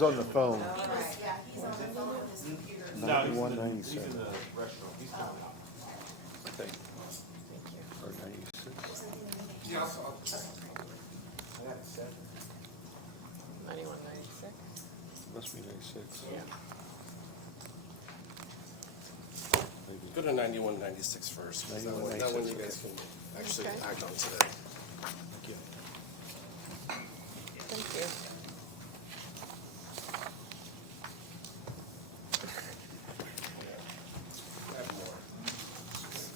was on the phone. Yeah, he's on the phone with his computer. No, he's in the 91.97. restroom. He's coming out. I think. Or 96. Yeah, I'll. I got 7. 91, 96? Must be 96. Yeah. Maybe. Go to 91, 96 first. 'Cause that one you 91, guys can actually Okay. act on today. Thank you. Thank you. I have more.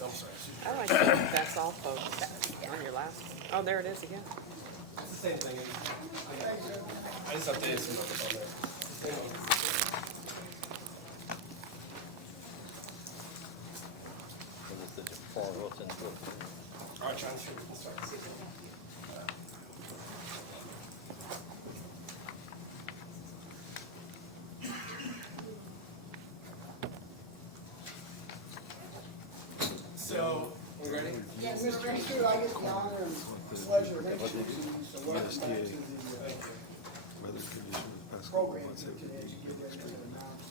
I'm sorry. Oh, I think that's all, folks. On your last. Oh, there it is again. It's the same thing. I just updated some numbers on there. Same one. All right, John, sure, we can start. So, we ready? Yes, we're ready. Mr. Chair, I get the honor and pleasure of introducing you, so welcome back to Thank the you. Weather conditions, basketball, program once here every today, as you get ready to announce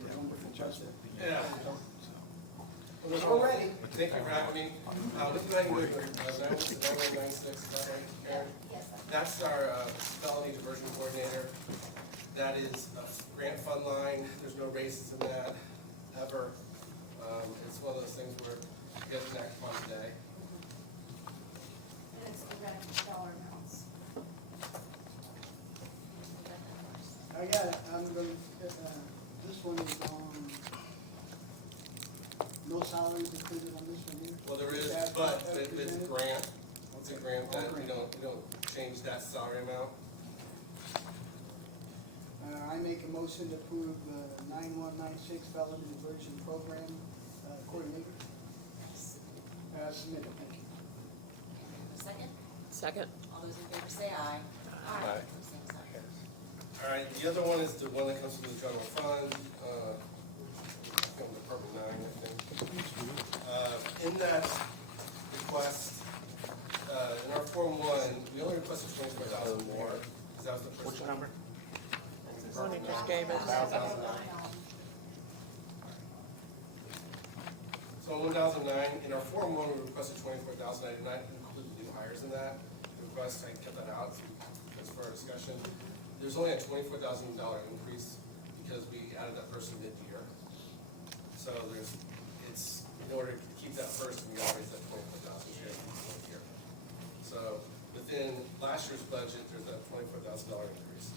your wonderful budget. Yeah. We're ready. Thank you for having me. This is 9196, is that right, Karen? Yes. That's our felony diversion coordinator. That is a grant fund line. There's no raises in that, ever. It's one of those things where you get to act upon today. And it's the dollar amounts. I got it, I'm going, this one is on, no salaries included on this one here? Well, there is, As but it's a presented? grant. It's a grant that All we grant. don't change that salary amount. I make a motion to approve the 9196 felony diversion program coordinator. Submitted, thank you. A second? Second. All those in favor say aye. Aye. Same sign. All right, the other one is the one that comes from the general fund, from Department 9, I think. In that request, in our Form 1, we only requested 25,000 more, because that was the first. Which number? One he just gave us. 1009. So in 1009, in our Form 1, we requested 24,000. I did not include the new hires in that request. I kept that out just for our discussion. There's only a $24,000 increase because we added that person mid-year. So it's in order to keep that person, we always that 24,000 share year. So within last year's budget, there's that $24,000 increase.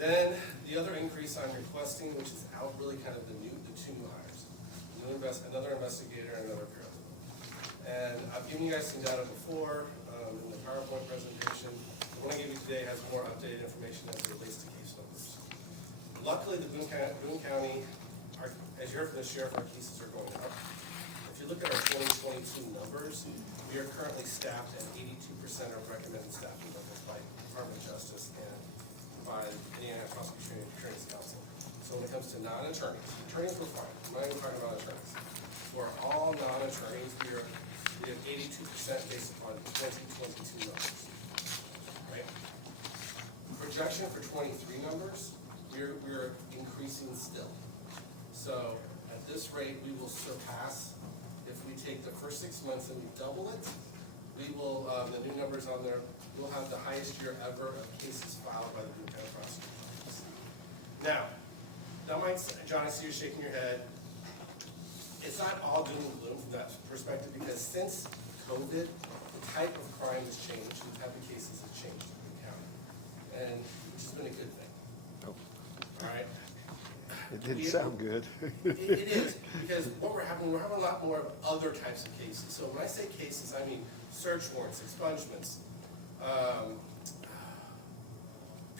Then the other increase I'm requesting, which is out really kind of the two new hires, another investigator and another paralegal. And I've given you guys some data before in the PowerPoint presentation. The one I gave you today has more updated information as it relates to case numbers. Luckily, the Boone County, as you heard from the sheriff, our cases are going up. If you look at our 2022 numbers, we are currently staffed at 82% of recommended staffing levels by Department of Justice and by Indiana Prosecution Attorney's Council. So when it comes to non-attorneys, attorneys we're fine. I'm not even talking about attorneys. For all non-attorneys, we have 82% based upon 2022 numbers. Right? Projection for 23 numbers, we're increasing still. So at this rate, we will surpass, if we take the first 6 months and we double it, we will, the new numbers on there, we'll have the highest year ever of cases filed by the Boone County Prosecutor's Office. Now, that might, John, I see you shaking your head. It's not all doom and gloom from that perspective, because since COVID, the type of crime has changed, the type of cases has changed in Boone County, and which has been a good thing. Oh, All right? it didn't sound good. It is, because what we're having a lot more of other types of cases. So when I say cases, I mean search warrants, expungements,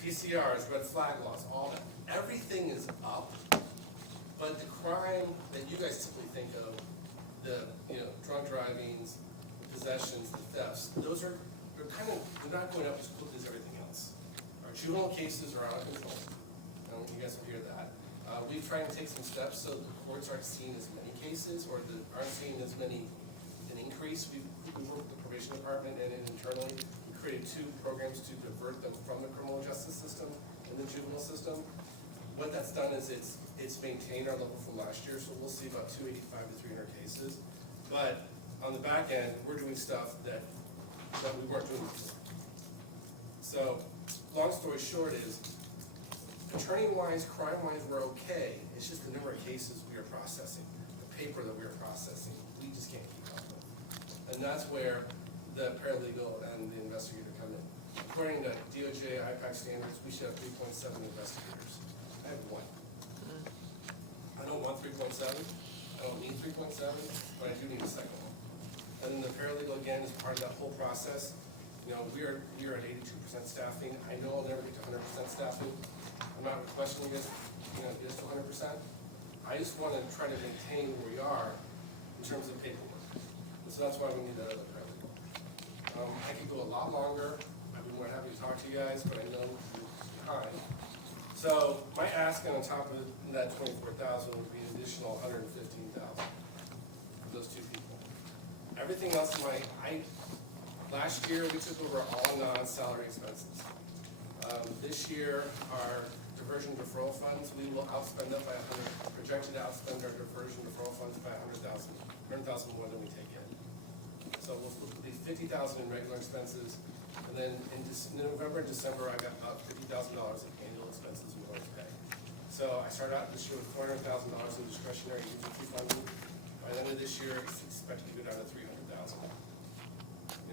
PCRs, red flag laws, all that. Everything is up, but the crime that you guys typically think of, the drunk drivings, the possessions, the thefts, they're not going up as quickly as everything else. Our juvenile cases are out of control. I don't know if you guys will hear that. We've tried to take some steps so the courts aren't seeing as many cases or aren't seeing as many an increase. We work with the probation department and internally we created 2 programs to divert them from the criminal justice system and in the juvenile system. What that's done is it's maintained our level from last year, so we'll see about 285 to 300 cases. But on the back end, we're doing stuff that we weren't doing before. So, long story short is, attorney-wise, crime-wise, we're okay. It's just the number of cases we are processing, the paper that we are processing, we just can't keep up with. And that's where the paralegal and the investigator come in. According to DOJ, IPAC standards, we should have 3.7 investigators. I have one. I don't want 3.7, I don't need 3.7, but I do need a second one. And then the paralegal, again, is part of that whole process. You know, we are at 82% staffing. I know I'll never get to 100% staffing. I'm not questioning this, get us to 100%. I just want to try to maintain where we are in terms of paperwork. And so that's why we need that other paralegal. I could go a lot longer. I'd be more happy to talk to you guys, but I know you're behind. So my ask on top of that 24,000 would be an additional 115,000 for those two people. Everything else, last year we took over all non-salary expenses. This year, our diversion deferral funds, we will outspend that by projected to outspend our diversion deferral funds by 100,000 more than we take in. So we'll leave 50,000 in regular expenses, and then in November and December, I got about $50,000 in annual expenses we want to pay. So I started out this year with $400,000 in discretionary agency funding. By the end of this year, it's expected to go down to $300,000.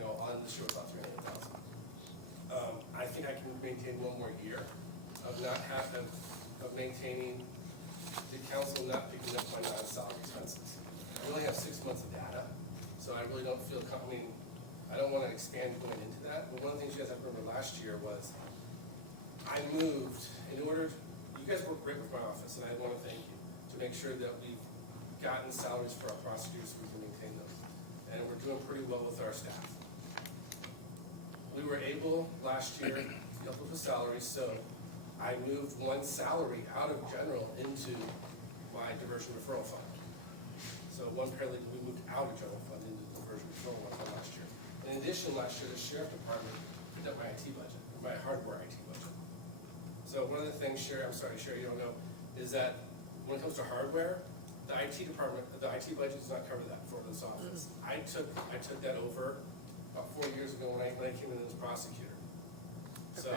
On this year about $300,000. I think I can maintain one more year of maintaining the council not picking up my non-salary expenses. I only have 6 months of data, so I really don't feel I don't want to expand going into that. But one of the things you guys have to remember last year was I moved you guys worked great with my office, and I want to thank you to make sure that we've gotten salaries for our prosecutors so we can maintain those. And we're doing pretty well with our staff. We were able last year to help with the salaries, so I moved one salary out of general into my diversion referral fund. So one paralegal we moved out of general fund into the diversion referral fund last year. In addition, last year the sheriff department picked up my IT budget, my hardware IT budget. So one of the things, Sherry, you don't know, is that when it comes to hardware, the IT department, the IT budget does not cover that for this office. I took that over about 4 years ago when I came in as prosecutor. So,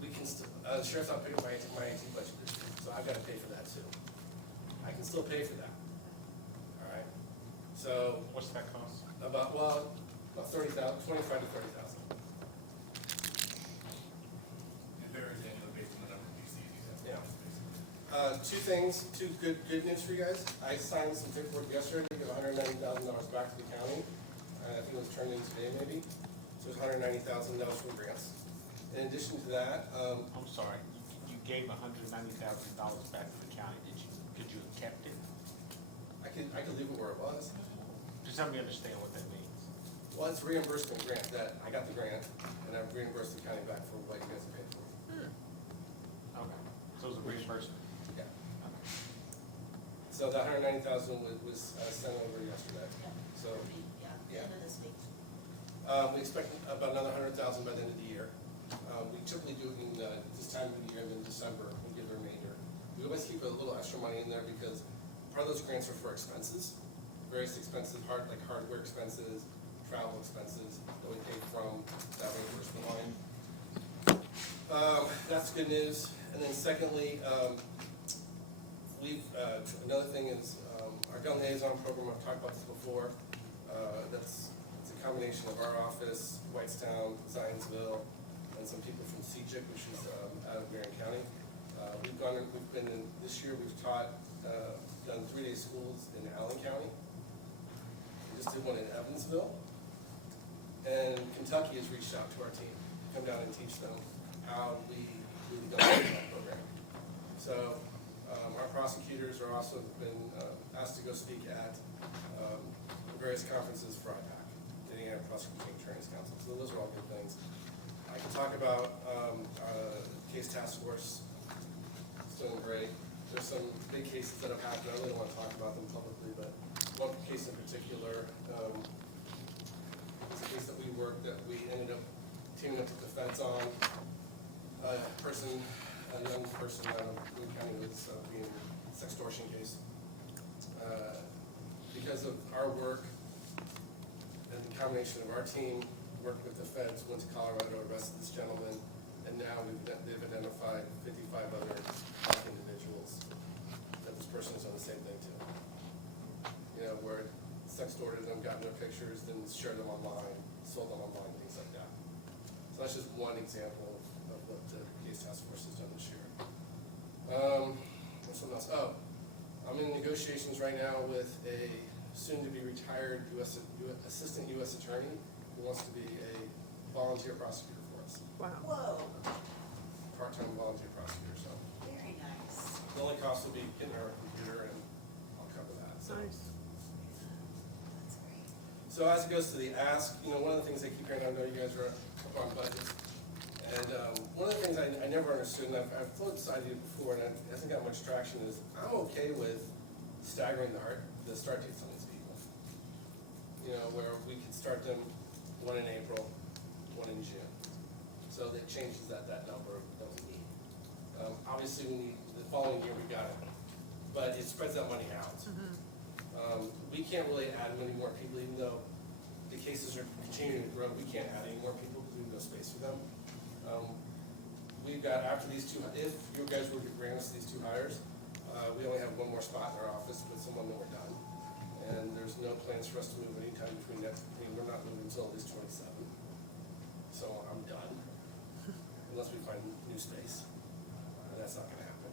we can still, the sheriff's not picking up my IT budget this year, so I've got to pay for that too. I can still pay for that. All right. So What's that cost? about 30,000, 25 to 30,000. It varies annually based on the number of PCs you have. Yeah. Two good news for you guys. I signed some paperwork yesterday to give $190,000 back to the county. I think it was turned in today maybe. So it's $190,000 for grants. In addition to that, I'm sorry, you gave $190,000 back to the county. Could you have kept it? I could leave it where it was. Just help me understand what that means. Well, it's a reimbursement grant that I got the grant and I've reimbursed the county back for what you guys have paid for. Okay, so it was a reimbursement. Yeah. So the $190,000 was sent over yesterday. So Yeah, end of this week. we expect about another $100,000 by the end of the year. We typically do it in this time of the year, and then December we give the remainder. We always keep a little extra money in there because part of those grants are for expenses, various expenses, like hardware expenses, travel expenses that we pay from that reimbursement line. That's good news. And then secondly, another thing is our gun liaison program. I've talked about this before. It's a combination of our office, Whitestown, Zionsville, and some people from CJIC, which is out of Marion County. This year we've done 3-day schools in Allen County. We just did one in Evansville. And Kentucky has reached out to our team, come down and teach them how we do the gun liaison program. So our prosecutors are also been asked to go speak at various conferences for IPAC, the Indiana Prosecuting Attorneys Council. So those are all good things. I can talk about case task force. It's doing great. There's some big cases that have happened. I really don't want to talk about them publicly, but one case in particular is a case that we ended up teaming up with defense on. a young person out of Boone County was being sextortion case. Because of our work and the combination of our team, worked with the feds, went to Colorado, arrested this gentleman, and now they've identified 55 other individuals that this person has done the same thing to. You know, where sextorted them, got their pictures, then shared them online, sold them online, things like that. So that's just one example of what the case task force has done this year. What's something else? Oh, I'm in negotiations right now with a soon-to-be retired assistant U.S. attorney who wants to be a volunteer prosecutor for us, Wow. Whoa, part-time volunteer prosecutor. So very nice. the only cost will be getting her a computer, and I'll cover that. So. Nice. That's great. So as it goes to the ask, you know, one of the things I keep hearing, I know you guys are up on budgets, and one of the things I never understood, and I've floated this idea before, and it hasn't got much traction, is I'm okay with staggering the start dates on these people. You know, where we could start them one in April, one in June. So that changes that number that we need. Obviously, we need, the following year we got it, but it spreads that money out. We can't really add many more people, even though the cases are continuing to grow. We can't add any more people because we have no space for them. We've got, after these two, if you guys were to grant us these two hires, we only have one more spot in our office with someone, then we're done. And there's no plans for us to move anytime between next, we're not moving until at least 27. So I'm done, unless we find new space. And that's not gonna happen.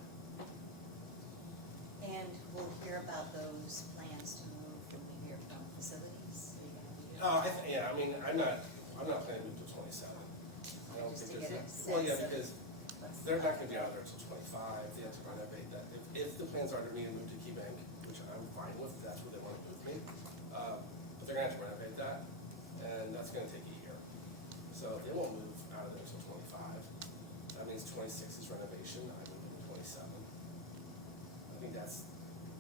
And we'll hear about those plans to move when we hear from facilities. Are you gonna be here? Yeah, I mean, I'm not planning to move to 27. I don't Just think to there's get a that. Well, yeah, sense of because what's they're not happening. gonna be out there until 25, they have to renovate that. If the plans are to me to move to Key Bank, which I'm fine with, if that's where they wanna move me, but they're gonna have to renovate that, and that's gonna take a year. So they won't move out of there until 25. That means 26 is renovation, I move into 27. I think that's,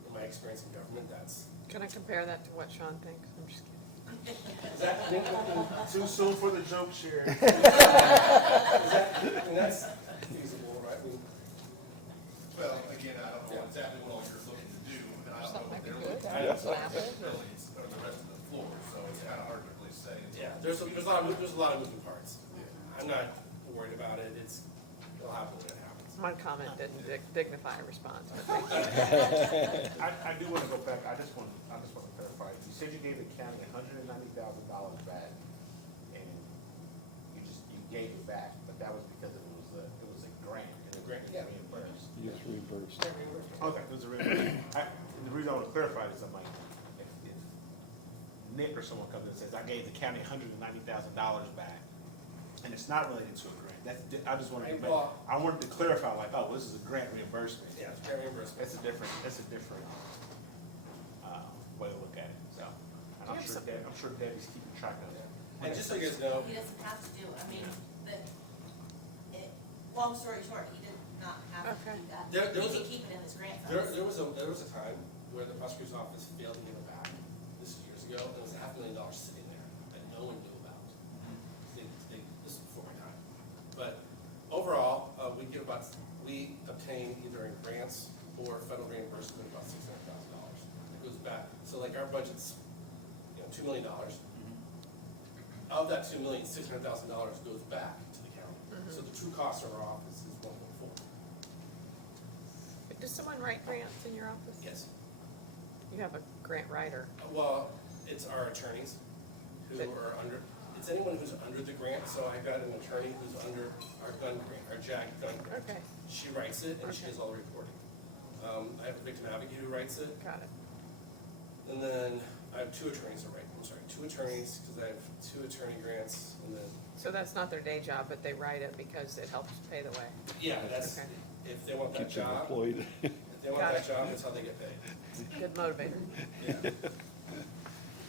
in my experience in government, that's, Can I compare that to what Sean thinks? I'm just kidding. is that, Too soon for the joke share. I mean, that's feasible, right? I mean, Well, again, I don't know exactly what all you're looking to do, and I don't know what they're looking to I do. know. So facilities or the rest of the floor, so it's kind of hard to really say. yeah, there's a lot of moving parts. I'm not worried about it, it'll happen when it happens. My comment didn't dignify a response, but thank you. I do want to go back, I just want to clarify. You said you gave the county $190,000 back, and you gave it back, but that was because it was a grant, and the grant Yeah. was reimbursed. You get reimbursed. Okay, it was a reimbursement. The reason I want to clarify this, I'm like, if Nick or someone comes in and says, I gave the county $190,000 back, and it's not related to a grant, I just wanted to Well- I wanted to clarify, like, oh, this is a grant reimbursement. Yeah, it's grant reimbursement. That's a different way to look at it, so. And I'm Yes. sure Debbie's keeping track of that. And just so you guys know, He doesn't have to do, long story short, he did not have to Okay. do that. There was He a- can keep it in his grant there funds. was a time where the prosecutor's office failed to give it back. This is years ago, and it was $500,000 sitting there that no one knew about. This is before my time. But overall, we obtain either in grants or federal reimbursement about $600,000. It goes back, so like our budget's, $2 million. Of that $2 million, $600,000 goes back to the county. So the true cost of our office is 1.4. Does someone write grants in your office? Yes. You have a grant writer. Well, it's our attorneys who But- are under, it's anyone who's under the grant, so I've got an attorney who's under our gun grant, our JAG gun grant. Okay, She writes it and she Okay. does all the reporting. I have a victim advocate who writes it, got it. and then I have two attorneys because I have 2 attorney grants, and then, So that's not their day job, but they write it because it helps pay the way. yeah, that's, Okay. if they want that Keeps them job, employed. if they want Got that it. job, that's how they get paid. Good motivator. Yeah.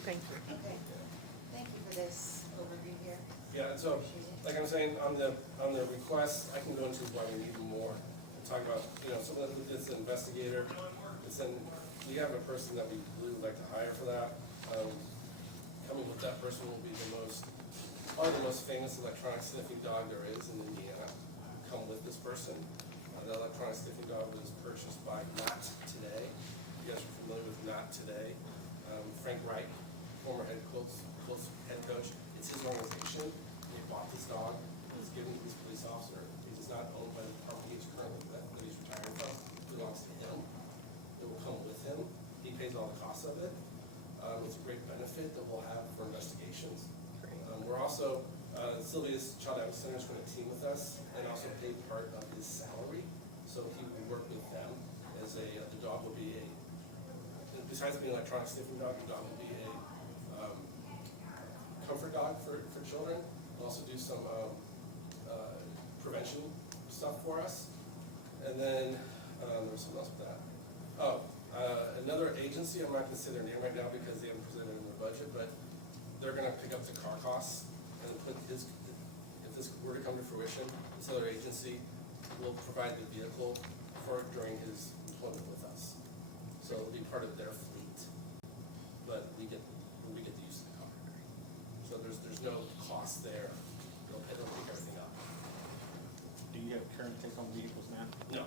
Thank you. Okay, thank you for this overview here. Yeah, and so, like I'm saying, on the request, I can go into why we need more, and talk about, someone that's an investigator, we have a person that we really would like to hire for that. Coming with that person will be probably the most famous electronic sniffing dog there is in Indiana. come with this person. The electronic sniffing dog was purchased by Not Today. You guys are familiar with Not Today. Frank Wright, former head coach, it's his organization. He bought this dog, he's given to this police officer. It is not owned by the department he's currently with, that he's retiring from. It belongs to him. It will come with him. He pays all the costs of it. It's a great benefit that we'll have for investigations. We're also, Sylvia's Child Advocacy Center is going to team with us and also pay part of his salary. So he will work with them as the dog will be besides being an electronic sniffing dog, the dog will be a comfort dog for children. We'll also do some prevention stuff for us. And then there was something else with that. Another agency, I'm not going to say their name right now because they haven't presented in their budget, but they're going to pick up the car costs and put if this were to come to fruition, this other agency will provide the vehicle for during his employment with us. So it'll be part of their fleet, but we get the use of the car. So there's no cost there. They'll pick everything up. Do you have current take on vehicles now? No.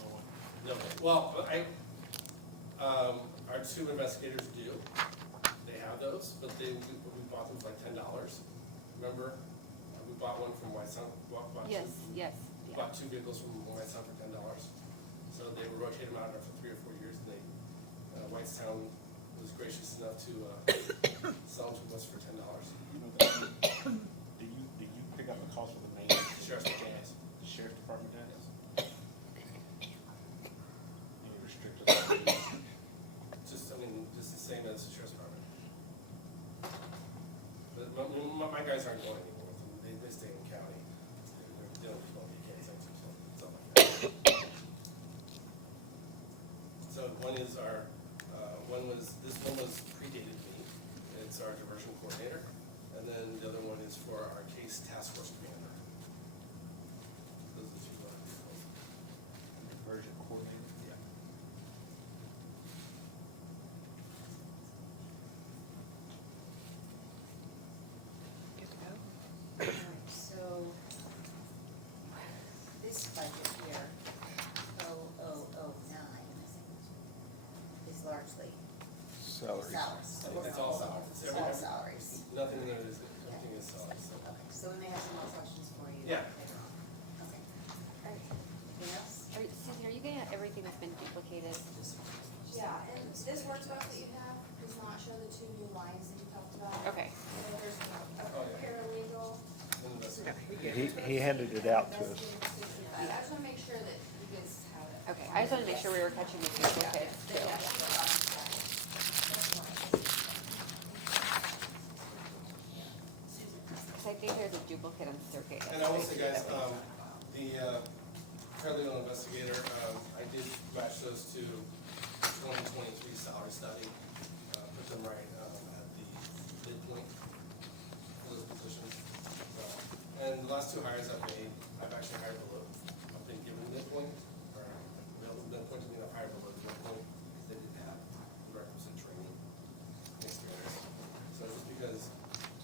No one? No, well, our two investigators do. They have those, but we bought them for like $10. Remember, we bought one from White Sound. Yes, yes. We bought two vehicles from White Sound for $10. So they would rotate them out after 3 or 4 years, and Whitestown was gracious enough to sell them to us for $10. You know, do you pick up the cost for the main Sheriff's Department. The sheriff's department does? Yes. Any restrictions? Just the same as the Sheriff's Department. But my guys aren't going anymore with them. They stay in county. They don't go on weekends, stuff like that. So this one was predated me. It's our diversion coordinator. And then the other one is for our case task force commander. Those are the two vehicles. Diversion coordinator? Yeah. Good to go. Alright, so this budget here, 0009, is largely Salaries. salaries. So we're It's not all holding- salaries. It's It's all salaries. Nothing in there is, nothing is salaries. So. Okay, so we may have some more questions for you Yeah. later on. Okay. Alright. Anything else? Susan, are you getting at everything that's been duplicated? Yeah, and this workbook that you have does not show the 2 new lines that you talked about. Okay. So there's a Oh, yeah. paralegal. And the- He handed it out to us. I just wanna make sure that you guys have it. Okay, I just wanted to make sure we were catching the duplicates too. So I think there's a duplicate in circuit. And I will say, guys, the paralegal investigator, I did match those to 2023 salary study, put them right at the midpoint for those positions. And the last 2 hires I've made, I've actually hired below. I've been given midpoint, or available midpoint to me, I've hired below the midpoint, because they didn't have the requisite training experience. So just because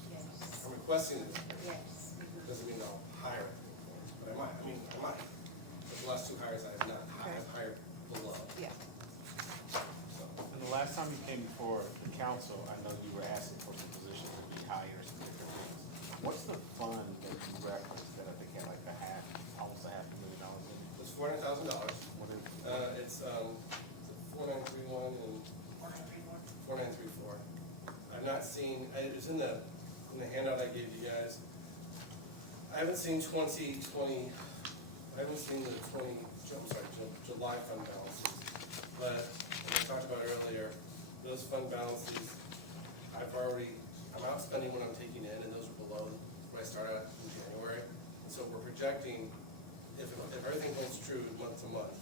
Yes. I'm requesting it, Yes. doesn't mean I'll hire, but I might. But the last 2 hires I have not hired, I've hired below. Yeah. So, And the last time you came before the council, I know you were asking for some positions to be higher, some different things. What's the fund that you referenced that I think had like almost $500,000 in it? it's $400,000. What is it? It's 4931 and 4934. I've not seen, it was in the handout I gave you guys. I haven't seen 2020, I haven't seen the July fund balances. But as I talked about earlier, those fund balances, I'm out spending what I'm taking in, and those are below what I started at in January. And so we're projecting, if everything holds true month to month,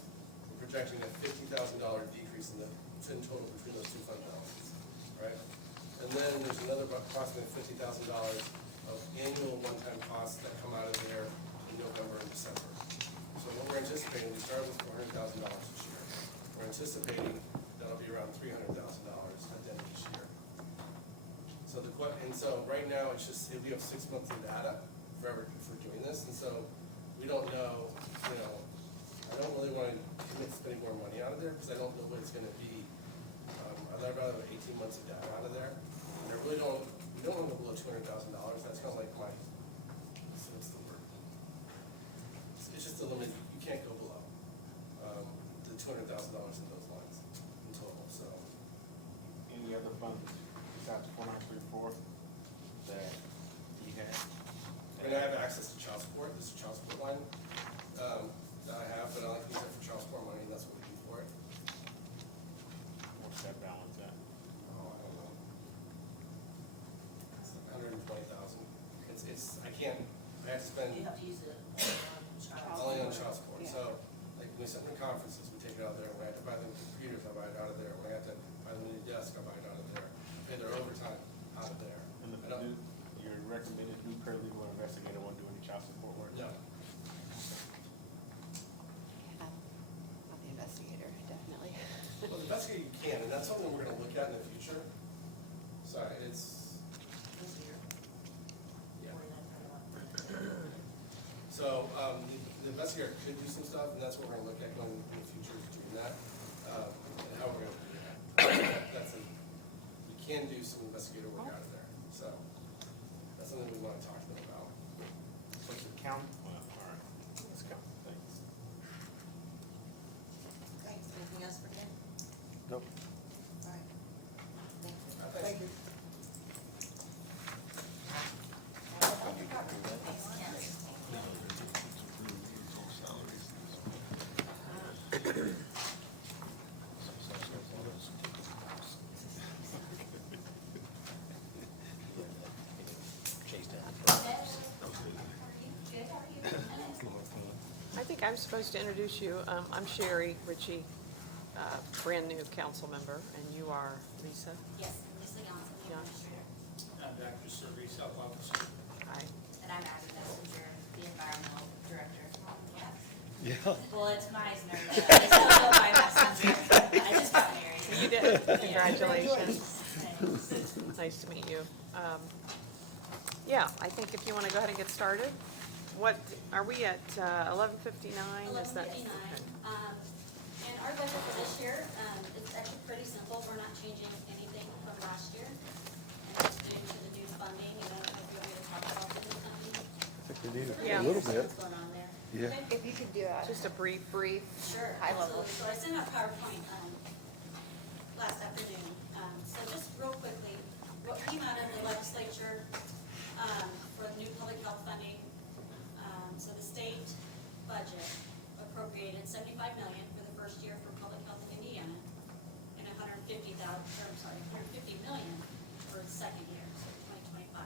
we're projecting a $50,000 decrease in total between those 2 fund balances, right? And then there's another approximately $50,000 of annual one-time costs that come out of there in November and December. So what we're anticipating, we started with $400,000 this year. We're anticipating that'll be around $300,000 at the end of this year. So right now, it's just, we have 6 months of data for doing this, and so we don't know, I don't really wanna commit spending more money out of there, because I don't know what it's gonna be. I'd rather have 18 months of data out of there, and I really don't, we don't wanna go below $200,000, that's kind of like my, what's the word? It's just a limit, you can't go below, the $200,000 in those lines in total, so. Any other funds besides 4934 that you have? I mean, I have access to child support, this is a child support line, that I have, but I like to use it for child support money, and that's what we do for it. What's that balance at? Oh, I don't know. It's like 120,000. It's, I can't, I have to spend You have to use it only on child support, Yeah. so, like, when we send them to conferences, we take it out of there, when I have to buy them computers, I buy it out of there, when I have to buy them a new desk, I buy it out of there, I pay their overtime out of there. And the I don't- your recommended new paralegal or investigator won't do any child support work? No, Not the investigator, definitely. well, the investigator you can, and that's something we're gonna look at in the future. Sorry, it's, yeah. So, the investigator could do some stuff, and that's what we're gonna look at going in the future, is doing that, and how we're gonna do that. That's a, we can do some investigator work out of there, so that's something we wanna talk to them about. What's the count? Well, all right, let's count things. Okay, anything else for Ken? Nope. All right. Thank you. Thank you. Thanks, Ken. I think I'm supposed to introduce you. I'm Sherry Ritchie, brand new council member, and you are Lisa. Yes, Lisa Johnson, the Yeah. administrator. I'm Dr. Service, Health Officer. Hi. And I'm Abby Messenger, the environmental director. Yes. Yeah. Well, it's Meisner, but I still go by Messenger. I just got married. You did. Congratulations. Thanks. Nice to meet you. Yeah, I think if you want to go ahead and get started. What, are we at 11:59? Is that? 11:59. And our budget for this year, it's actually pretty simple. We're not changing anything from last year. And it's due to the new funding, and I don't know if you want me to talk about the new funding. I think we need Yeah. a little bit. What's going on there? Yeah. Okay. If you could do a Just a brief. Sure, high level. absolutely. So I sent out PowerPoint last afternoon. So just real quickly, what came out of the legislature for the new public health funding, so the state budget appropriated $75 million for the first year for public health in Indiana, and $150 million for the second year, so 2025.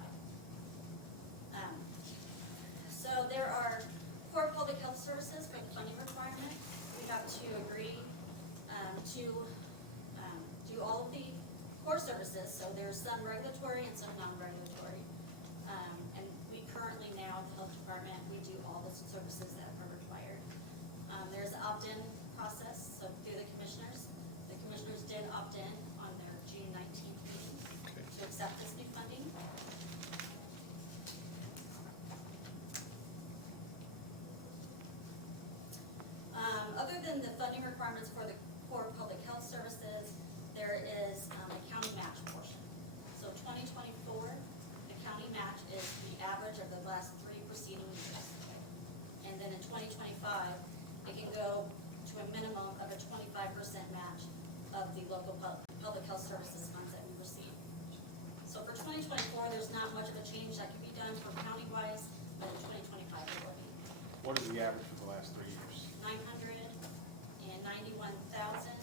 So there are core public health services for the funding requirement. We have to agree to do all of the core services, so there's some regulatory and some non-regulatory. And we currently now, the health department, we do all the services that are required. There's an opt-in process, so through the commissioners. The commissioners did opt in on their June 19th meeting to accept this new funding. Other than the funding requirements for the core public health services, there is a county match portion. So 2024, the county match is the average of the last 3 preceding years. And then in 2025, it can go to a minimum of a 25% match of the local public health services funds that we receive. So for 2024, there's not much of a change that can be done for county-wise, but in 2025 it will be. What is the average for the last 3 years? 991,000.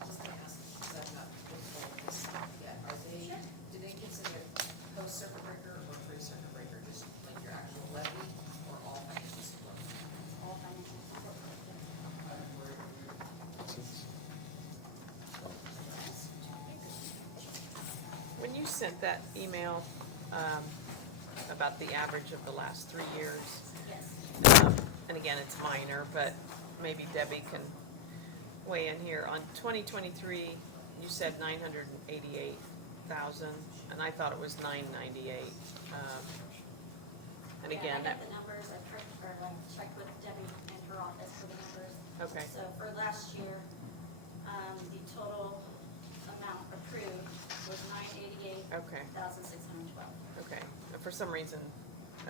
Just to ask, because I'm not looking at this yet, are they, do they consider post-circuit breaker or pre-circuit breaker, just like your actual levy or all financial support? All financial support. When you sent that email about the average of the last 3 years, Yes. and again, it's minor, but maybe Debbie can weigh in here. On 2023, you said 988,000, and I thought it was 998. And Yeah, again, I got the numbers, I checked with Debbie and her office for the numbers. okay, So for last year, the total amount approved was okay, $988,612. okay. And for some reason,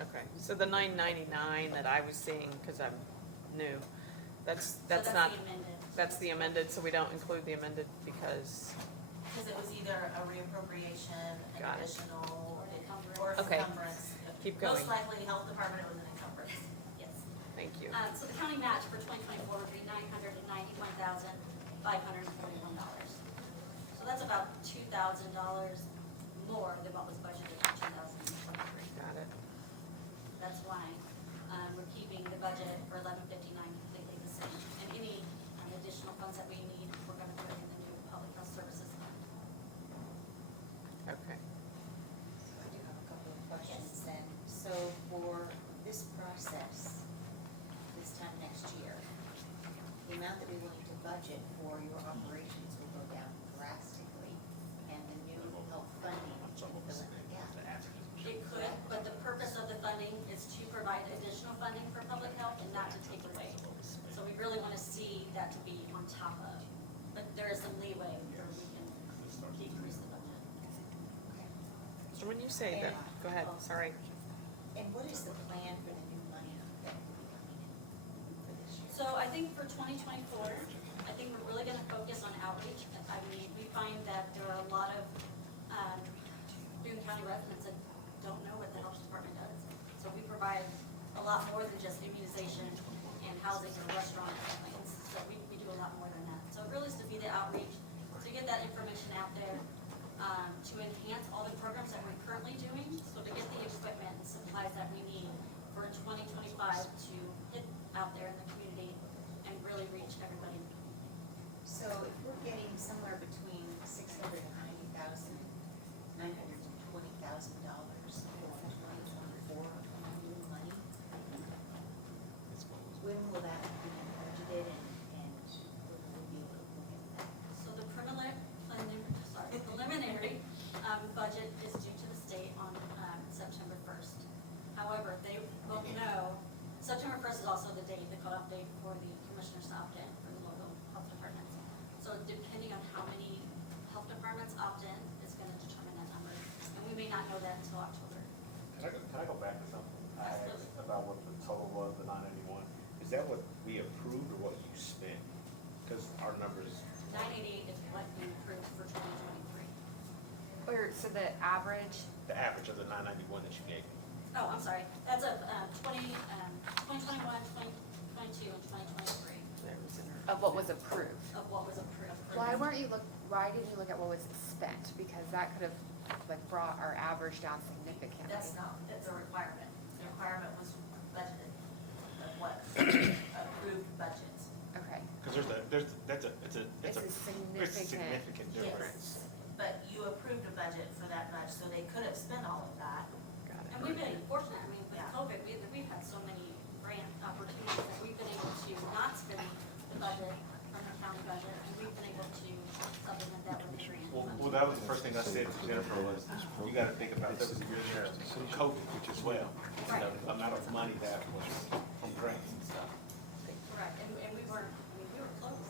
okay, so the 999 that I was seeing, because I'm new, that's So that's not, the amended. that's the amended, so we don't include the amended because, Because it was either a reappropriation, an Got it. additional, Or an encumbrance. or an Okay. encumbrance. Keep going. Most likely, health department, it was an encumbrance. Yes. thank you. So the county match for 2024 would be $991,541. So that's about $2,000 more than what was budgeted for 2023. Got it. That's why we're keeping the budget for 1159 completely the same. And any additional funds that we need, we're going to put in the new public health services fund. Okay. So I do have a couple of questions then. So for this process, this time next year, the amount that we will need to budget for your operations will go down drastically, and the new health funding will fill in the gap. It could, but the purpose of the funding is to provide additional funding for public health and not to take away. So we really want to see that to be on top of, but there is some leeway where we can decrease the budget. So when you say that, go ahead, sorry. And what is the plan for the new money that will be coming in for this year? So I think for 2024, I think we're really going to focus on outreach. I mean, we find that there are a lot of Boone County residents that don't know what the health department does. So we provide a lot more than just immunization and housing or restaurant plans. So we do a lot more than that. So it really is to be the outreach, to get that information out there, to enhance all the programs that we're currently doing. So to get the equipment and supplies that we need for 2025 to hit out there in the community and really reach everybody. So if we're getting somewhere between $690,000 and $920,000 for 2024 new money, when will that be budgeted and when will we be able to look at that? So the preliminary budget is due to the state on September 1st. However, they will know, September 1st is also the date, the cutoff date for the commissioners to opt in for the local health departments. So depending on how many health departments opt in, is going to determine that number. And we may not know that until October. Can I go back to something I asked about what the total was, the 991? Is that what we approved or what you spent? Because our numbers, 988 is what we approved for 2023. Or, so the average, the average of the 991 that you gave me. Oh, I'm sorry. That's of 2021, 2022, and 2023 There was in her- of what was approved. of what was approved. Why didn't you look at what was spent? Because that could have like brought our average down significantly. That's not, that's a requirement. The requirement was budgeted, of what, approved budget. Okay, Because it's a it's a significant, significant difference. Yes, but you approved a budget for that much, so they could have spent all of that. Got it. And we've been fortunate, I mean, with Yeah. COVID, we've had so many grant opportunities that we've been able to not spend the budget from the county budget, and we've been able to supplement that with the grant. Well, that was the first thing I said to Jennifer was, you gotta think about there was a year there of COVID as well. You know, the amount of money that was from grants and stuff. Correct, and we weren't, I mean, we were closed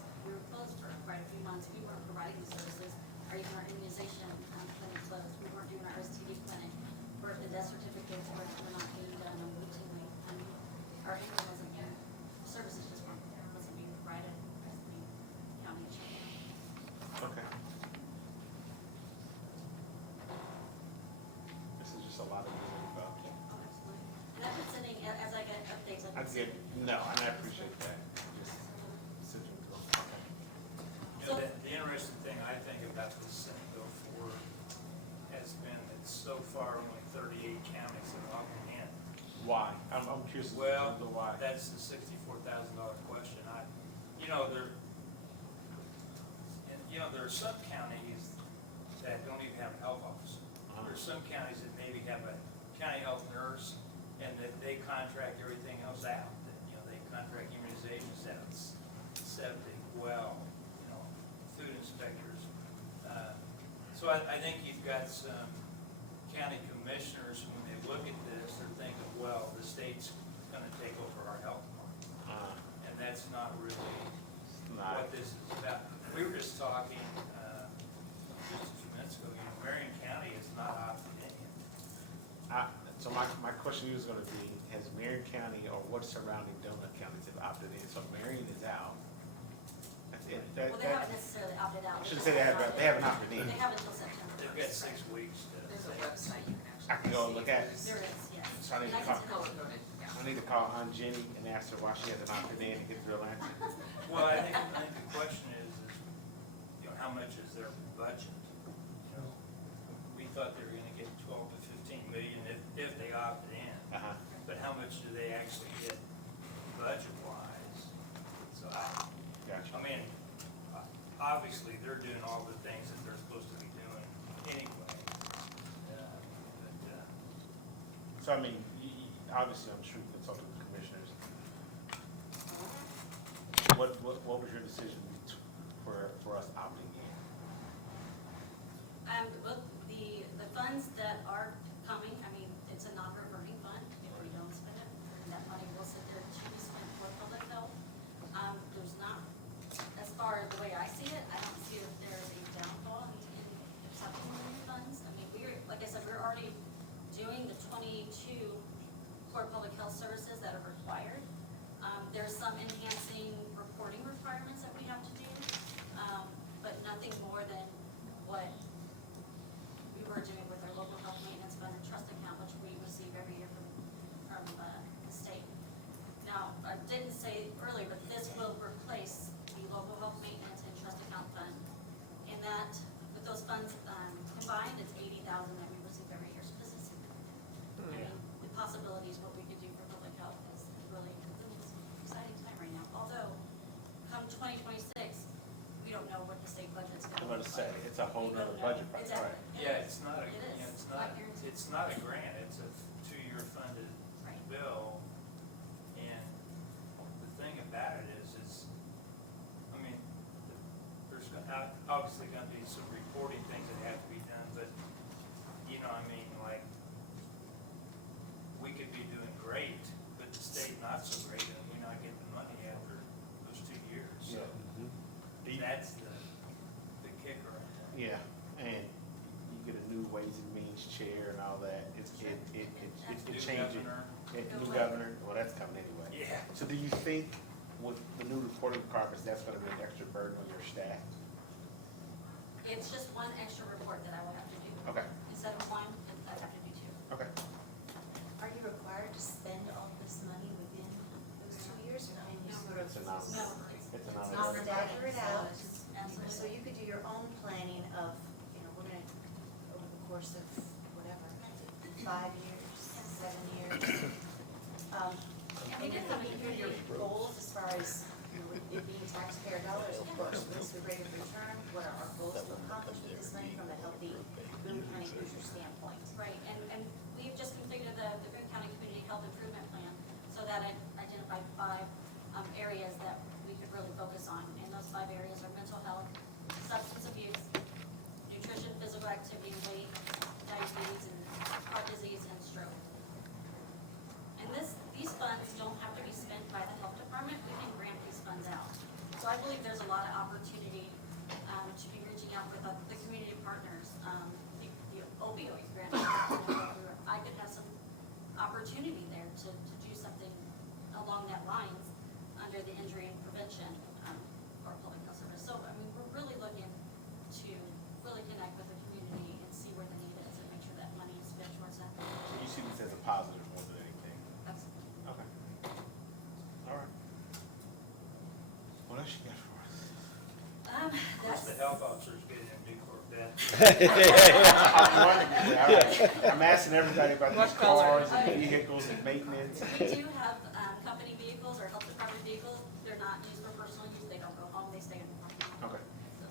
for quite a few months, we weren't providing the services, or even our immunization clinic closed, we weren't doing our STD clinic, birth and death certificates were not being done routinely, and our income wasn't being, services just wasn't being provided as the county had shut down. Okay. This is just a lot of moving about. Oh, absolutely, and I've been sending, as I get updates, I I've been get, sending. no, and I appreciate that. Just sitting through. Okay. You know, the interesting thing I think about this Senate Bill 4 has been that so far only 38 counties have opted in. Why? I'm curious as Well, to why. that's the $64,000 question. You know, there are some counties that don't even have a health officer. There are some counties that maybe have a county health nurse and that they contract everything else out. That, you know, they contract immunizations out, septic, well, you know, food inspectors. So I think you've got some county commissioners, when they look at this, they're thinking, well, the state's gonna take over our health department. And that's not really what this is about. We were just talking, just a few minutes ago, Marion County is not opted in. So my question was gonna be, has Marion County or what surrounding donut counties have opted in? So Marion is out. That's it. Well, they haven't necessarily opted out. I shouldn't say they haven't opted in. They have until September. They've got 6 weeks to. There's a website you can actually. I can go and look at it. There is, yes. So I need to And call, can Color coded, yeah. I need to call Aunt Jenny and ask her why she hasn't opted in and get the real answer. Well, I think the question is, how much is their budget? We thought they were gonna get 12 to 15 million if they opted in. Uh-huh. But how much do they actually get budget-wise? So Gotcha. I mean, obviously, they're doing all the things that they're supposed to be doing anyway. So I mean, obviously, I'm sure you consulted with the commissioners. What was your decision for us opting in? Well, the funds that are coming, I mean, it's a non-reverting fund. If we don't spend it, that money will sit there to be spent for public health. There's not, as far as the way I see it, I don't see that there's a downfall in accepting the new funds. I mean, like I said, we're already doing the 22 core public health services that are required. There's some enhancing reporting requirements that we have to do, but nothing more than what we were doing with our local health maintenance fund and trust account, which we receive every year from the state. Now, I didn't say earlier, but this will replace the local health maintenance and trust account fund. And that, with those funds combined, it's 80,000 that we receive every year specifically. I mean, the possibilities, what we could do for public health is really exciting time right now. Although, come 2026, we don't know what the state budget's I'm gonna gonna look say, like. it's a whole We don't nother know. budget process, Exactly. right? Yeah, it's not a, It is. Guaranteed. it's not a grant, it's a 2-year funded Right. bill. And the thing about it is, I mean, there's obviously gonna be some reporting things that have to be done, but, I mean, like, we could be doing great, but the state not so great, and we not getting the money after those 2 years. So that's the kicker on that. Yeah, and you get a new Ways and Means chair and all that, it New changes. governor. New governor, well, that's coming anyway. Yeah. So do you think with the new reporting requirements, that's gonna be an extra burden on your staff? It's just one extra report that I will have to do. Okay, Instead of one, I have to do 2. okay. Are you required to spend all this money within those 2 years, or can you sort of It's a non, No. it's a stagger non. it out? Absolutely. So you could do your own planning of, we're gonna, over the course of whatever, 5 years, 7 years. And we did have a Your goals as far as, it being taxpayer dollars, of course, what's the rate of return, what are our goals to accomplish with this money from a healthy Boone County user standpoint? Right, and we've just configured the Boone County Community Health Improvement Plan so that it identified 5 areas that we could really focus on. And those 5 areas are mental health, substance abuse, nutrition, physical activity, weight, diabetes, and heart disease, and stroke. And these funds don't have to be spent by the health department, we can grant these funds out. So I believe there's a lot of opportunity to be reaching out with the community partners, the opioid grant. I could have some opportunity there to do something along that lines under the injury and prevention for public health service. So, I mean, we're really looking to really connect with the community and see where the need is and make sure that money is spent towards that. So you see this as a positive more than anything? That's Okay. All right. What else you got for us? Of course, the health officers get in due Corvette. All right. I'm asking everybody about these What color? cars and vehicles and maintenance. We do have company vehicles or health department vehicles. They're not used for personal use. They don't go home. They stay in the parking lot. Okay. What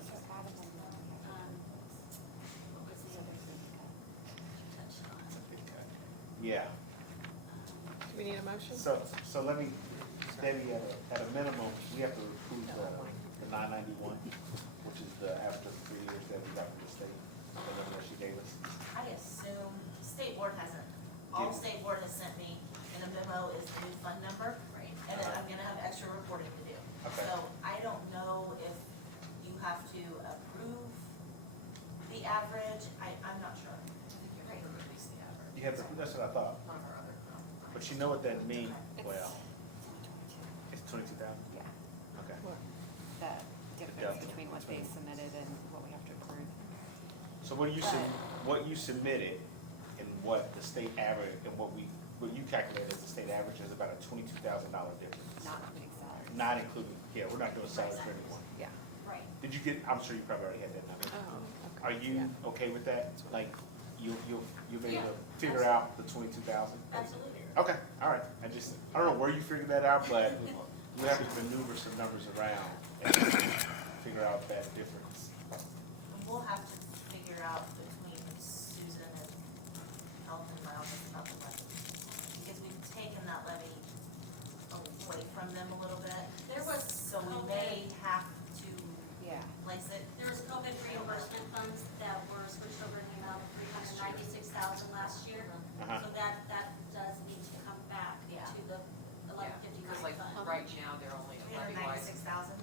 was the other thing you touched on? Yeah. Do we need a motion? So let me, Debbie, at a minimum, we have to approve the 991, which is the after 3 years that we got from the state, the number that she gave us. I assume state board hasn't. All the state board has sent me in a memo is the new fund number, Right. and then I'm gonna have extra reporting to do. Okay. So I don't know if you have to approve the average, I'm not sure. I think you have to release the average. You have to, that's what I thought. One of our other, But you know what that means? It's- Well, it's 22,000? Yeah, Okay. the difference between what they submitted and what we have to approve. So what you submitted and what the state average, and what you calculated as the state average is about a $22,000 difference. Not including salaries. Not including, yeah, we're not doing salaries for anyone. Yeah. Right. Did you get, I'm sure you probably already had that number. Oh, Are you Yeah. okay with that? Like, you'll be able to Yeah, figure out the 22,000? Absolutely. Okay, all right. I don't know where you figured that out, but we have to maneuver some numbers around and figure out that difference. We'll have to figure out between Susan and Health and my office about the levy. Because we've taken that levy away from them a little bit. There was So we may have to Yeah. place it. There was COVID reimbursement funds that were switched over in the amount of $396,000 last year. Uh-huh. So that does need to come back Yeah. to the yeah, because like 1159 fund. right now, they're only levy wise. 396,000.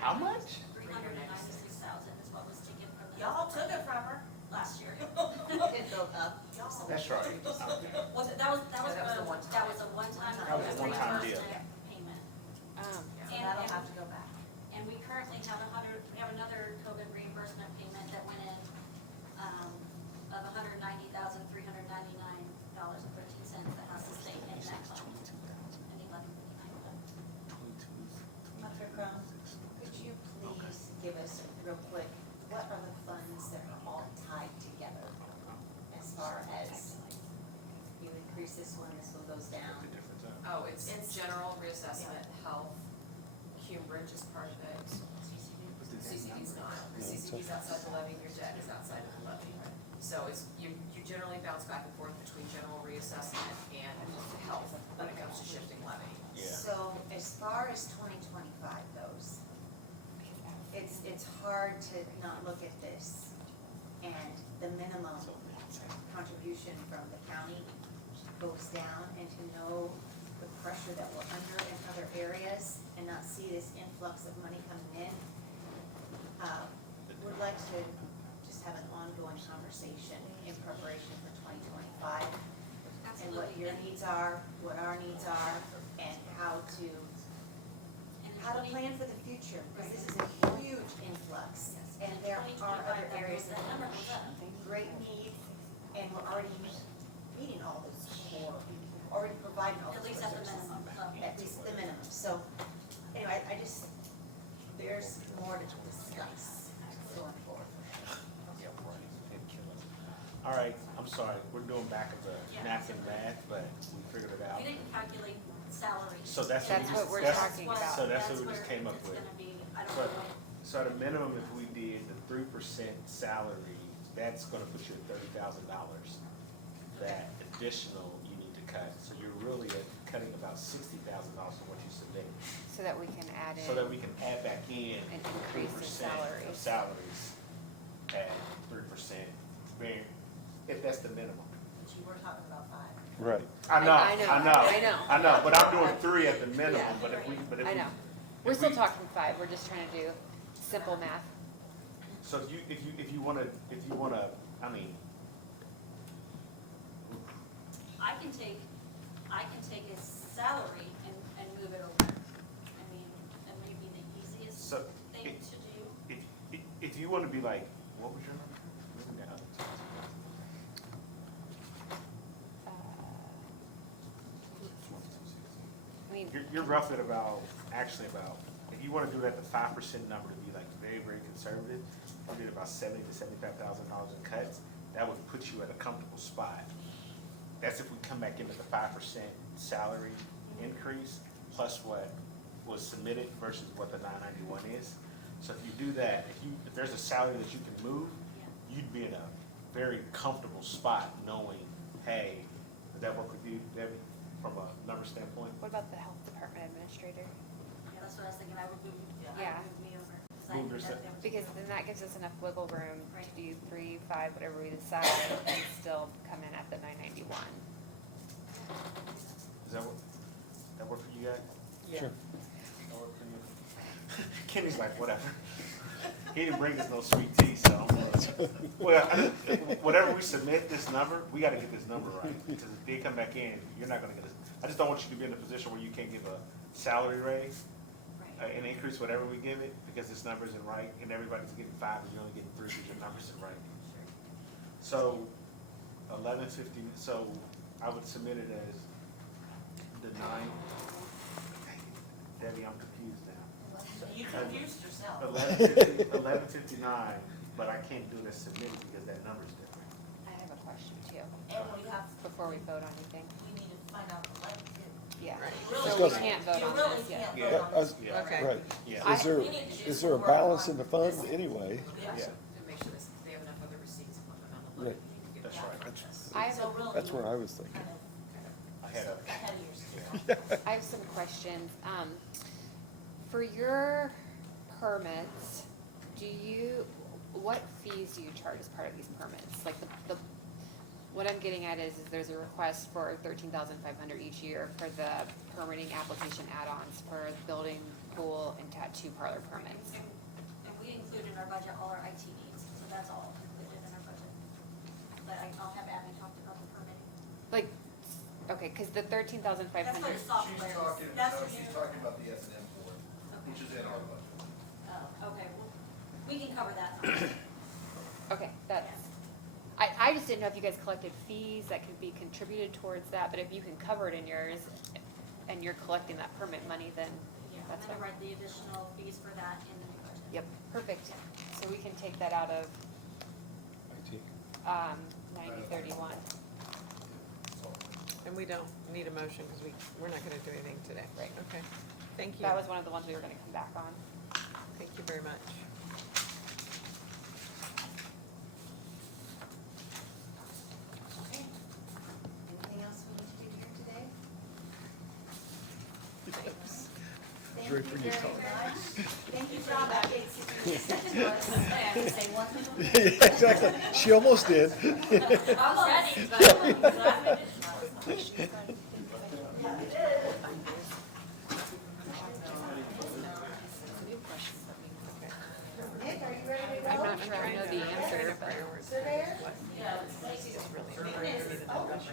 How much? 396,000 is what was taken from the. Y'all took it from her. Last year. It built up. Y'all. That's right. Was it, that was So that was the one that time. was a one-time. That was a one-time deal. reimbursement Payment. So And- that'll have to go back. And we currently have we have another COVID reimbursement payment that went in, of $190,399.13 that has to stay in that fund. And 1159 fund. Dr. Crum, could you please give us real quick, what are the funds that are all tied together? As far as you increase this one goes down? The difference, Oh, it's general reassessment, health, Hume Bridge is part of it. CCD's not, the CCD's outside the levy, your debt is outside of the levy. So it's, you generally bounce back and forth between general reassessment and health when it comes to shifting levy. Yeah. So as far as 2025 goes, it's hard to not look at this and the minimum contribution from the county goes down, and to know the pressure that we're under in other areas and not see this influx of money coming in. Would like to just have an ongoing conversation in preparation for 2025 and what your needs are, what our needs are, and how to plan for the future, because this is a huge influx, and there are other areas that have great need, and we're already meeting all those core, already providing all At those least at the services. minimum level. At least the minimum, so, anyway, there's more to discuss going forward. All right, I'm sorry, we're doing back of the napkin math, but we figured it out. We didn't calculate salaries. So that's That's what we're that's- talking about. So that's what we just came up It's with. gonna be, I don't So, know. so at a minimum, if we did the 3% salary, that's gonna put you at $30,000. That additional you need to cut, so you're really cutting about $60,000 from what you submitted. So that we can add in. So that we can add back in And increase the 3% salaries. of salaries at 3%, if that's the minimum. But you were talking about 5. Right. I know, I know. I know, but I'm doing 3 at the minimum, Yeah. but if we. I know. We're still talking 5, we're just trying to do simple math. So if you wanna, I mean, I can take his salary and move it over. I mean, that may be the easiest so, thing to do. if you wanna be like, what was your number? Written down. I mean, You're roughly at about, if you wanna do that, the 5% number to be like very, very conservative, you did about $70,000 to $75,000 in cuts, that would put you at a comfortable spot. That's if we come back into the 5% salary increase, plus what was submitted versus what the 991 is. So if you do that, if there's a salary that you can move, you'd be in a very comfortable spot knowing, hey, does that work with you, Debbie, from a number standpoint? what about the health department administrator? Yeah, that's what I was thinking, I would move, Yeah. me over. 'Cause improved or something? Because then that gives us enough wiggle room to Right. do 3, 5, whatever we decide, and still come in at the 991. Does that work, for you guys? Yeah. Sure. That work for you? Kenny's like, whatever. He didn't bring us no sweet tea, so. Well, whatever we submit this number, we gotta get this number right, because if they come back in, you're not gonna get I just don't want you to be in a position where you can't give a salary raise, an increase, whatever we give it, because this number isn't right, and everybody's getting 5, and you're only getting 3 because your numbers are right. So, 1150, so I would submit it as the 9. Debbie, I'm confused now. You confused yourself. 1159, but I can't do it as submitted because that number's different. I have a question too, And we have, before we vote on anything. we need to find out the levy too. Yeah, Right. so Really we can't vote You on really this yet. can't Yeah. vote on this. Yeah. Okay. Right. Yeah. Is there, We need to do is there a some work balance on in the fund this. anyway? Yeah. To make sure they have enough other receipts on the Right. levy. You can get That's that. right. I have, So really, That's you're where I was thinking. kind of I had a, ahead of yourself. I have some questions. For your permits, what fees do you charge as part of these permits? Like what I'm getting at is there's a request for $13,500 each year for the permitting application add-ons for building, pool, and tattoo parlor permits. And we include in our budget all our IT needs, so that's all included in our budget. But I'll have Abby talk about the permitting. Like, okay, cause the That's for the 13,500, software. She's talking about the S and M board, which is in our budget. Oh, okay, well, we can cover that. okay, that's, I just didn't know if you guys collected fees that could be contributed towards that, but if you can cover it in yours and you're collecting that permit money, then Yeah, I'm that's gonna fine. write the additional fees for that in the new budget. Yep, perfect. So we can take that out of, IT. 9031. And we don't need a motion because we're not gonna do anything today. Right. Okay, thank you. That was one of the ones we were gonna come back on. Thank you very much. Okay. Anything else we need to do here today? Thanks. Thank Great you for you, very Tom. much. Thank you for all that updates you sent to us. I have to say one thing. Yeah, exactly. She almost did. I was ready, but I'm glad we didn't. Nick, are you ready to go? I'm not sure I know the answer, but Surveyor?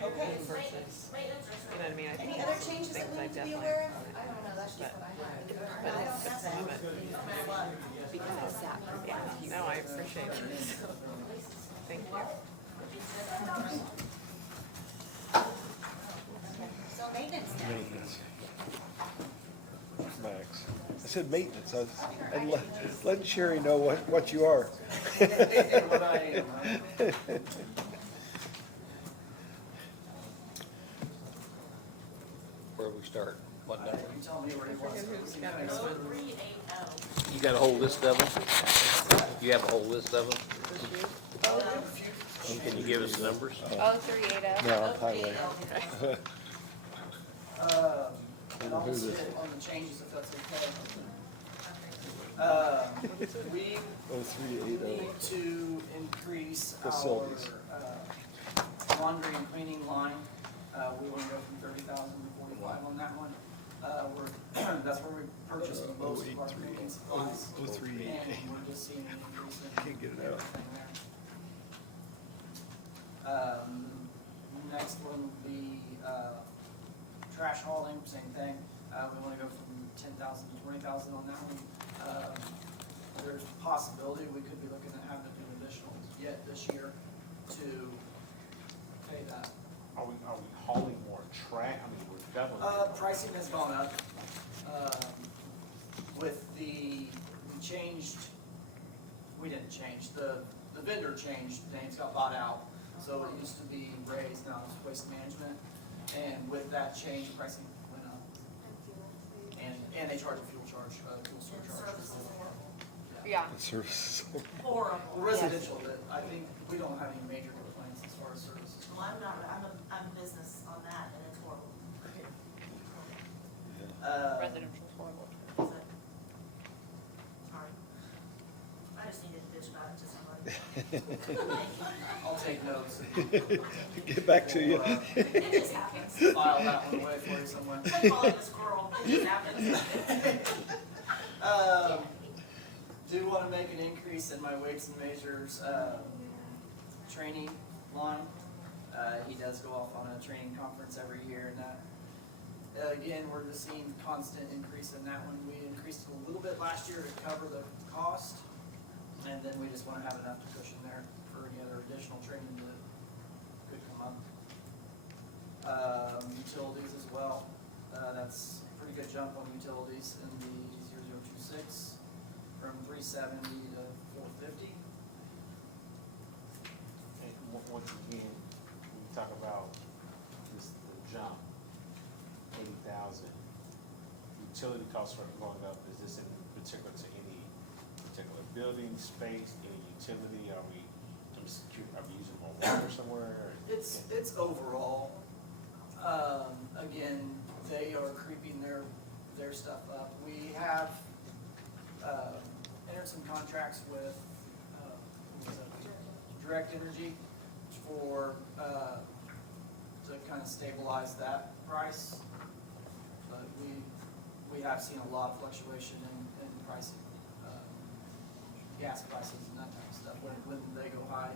Okay. Versus, you know what I mean? I think Any other changes that things we I need to be definitely aware of? wanted. I don't know, that's just what I have. But at the moment, because it's that. yeah, no, I appreciate it. Thank you. So maintenance now. Maintenance. Max. I said maintenance. I'm letting Sherry know what you are. Where we start, what number? You tell me where you want to. Who's got this one? 0380. You got a whole list of them? You have a whole list of them? Can you give us the numbers? 0380. No, highway. And I'll just hit on the changes if that's okay. We 0380. need to increase our Facilities. laundry and cleaning line. We want to go from 30,000 to 45 on that one. That's where we purchase most of our cleaning supplies. 0388. And we're just seeing an increase in Can't get it out. everything there. Next one would be, trash hauling, same thing. We wanna go from 10,000 to 20,000 on that one. There's a possibility we could be looking at having to do additional yet this year to pay that. Are we hauling more trash? I mean, we're doubling. Pricing has gone up. With we didn't change, the vendor changed, names got bought out. So it used to be raised, now it's waste management. And with that change, pricing went up. And they charge a fuel surcharge. Yeah. The services. Horrible. Residential, but I think we don't have any major complaints as far as services. Well, I'm business on that and it's horrible. Residential is horrible. Is it? Sorry. just needed to bitch about it to somebody. I'll take notes. Get back to you. It just happens. File that one away for you somewhere. I call it a squirrel, it just happens. Do want to make an increase in my weights and measures, training line. He does go off on a training conference every year, and that, again, we're just seeing constant increase in that one. We increased a little bit last year to cover the cost, and then we just want to have enough to cushion there for any other additional training that could come up. Utilities as well, that's a pretty good jump on utilities in the 0026 from 370 to 450. And once again, when we talk about this, the jump, 80,000, utility costs are going up, is this in particular to any particular building, space, any utility, are we using more water somewhere? It's overall. Again, they are creeping their stuff up. We have entered some contracts with Direct Energy for to kind of stabilize that price. But we have seen a lot of fluctuation in pricing, gas prices and that type of stuff. When they go high,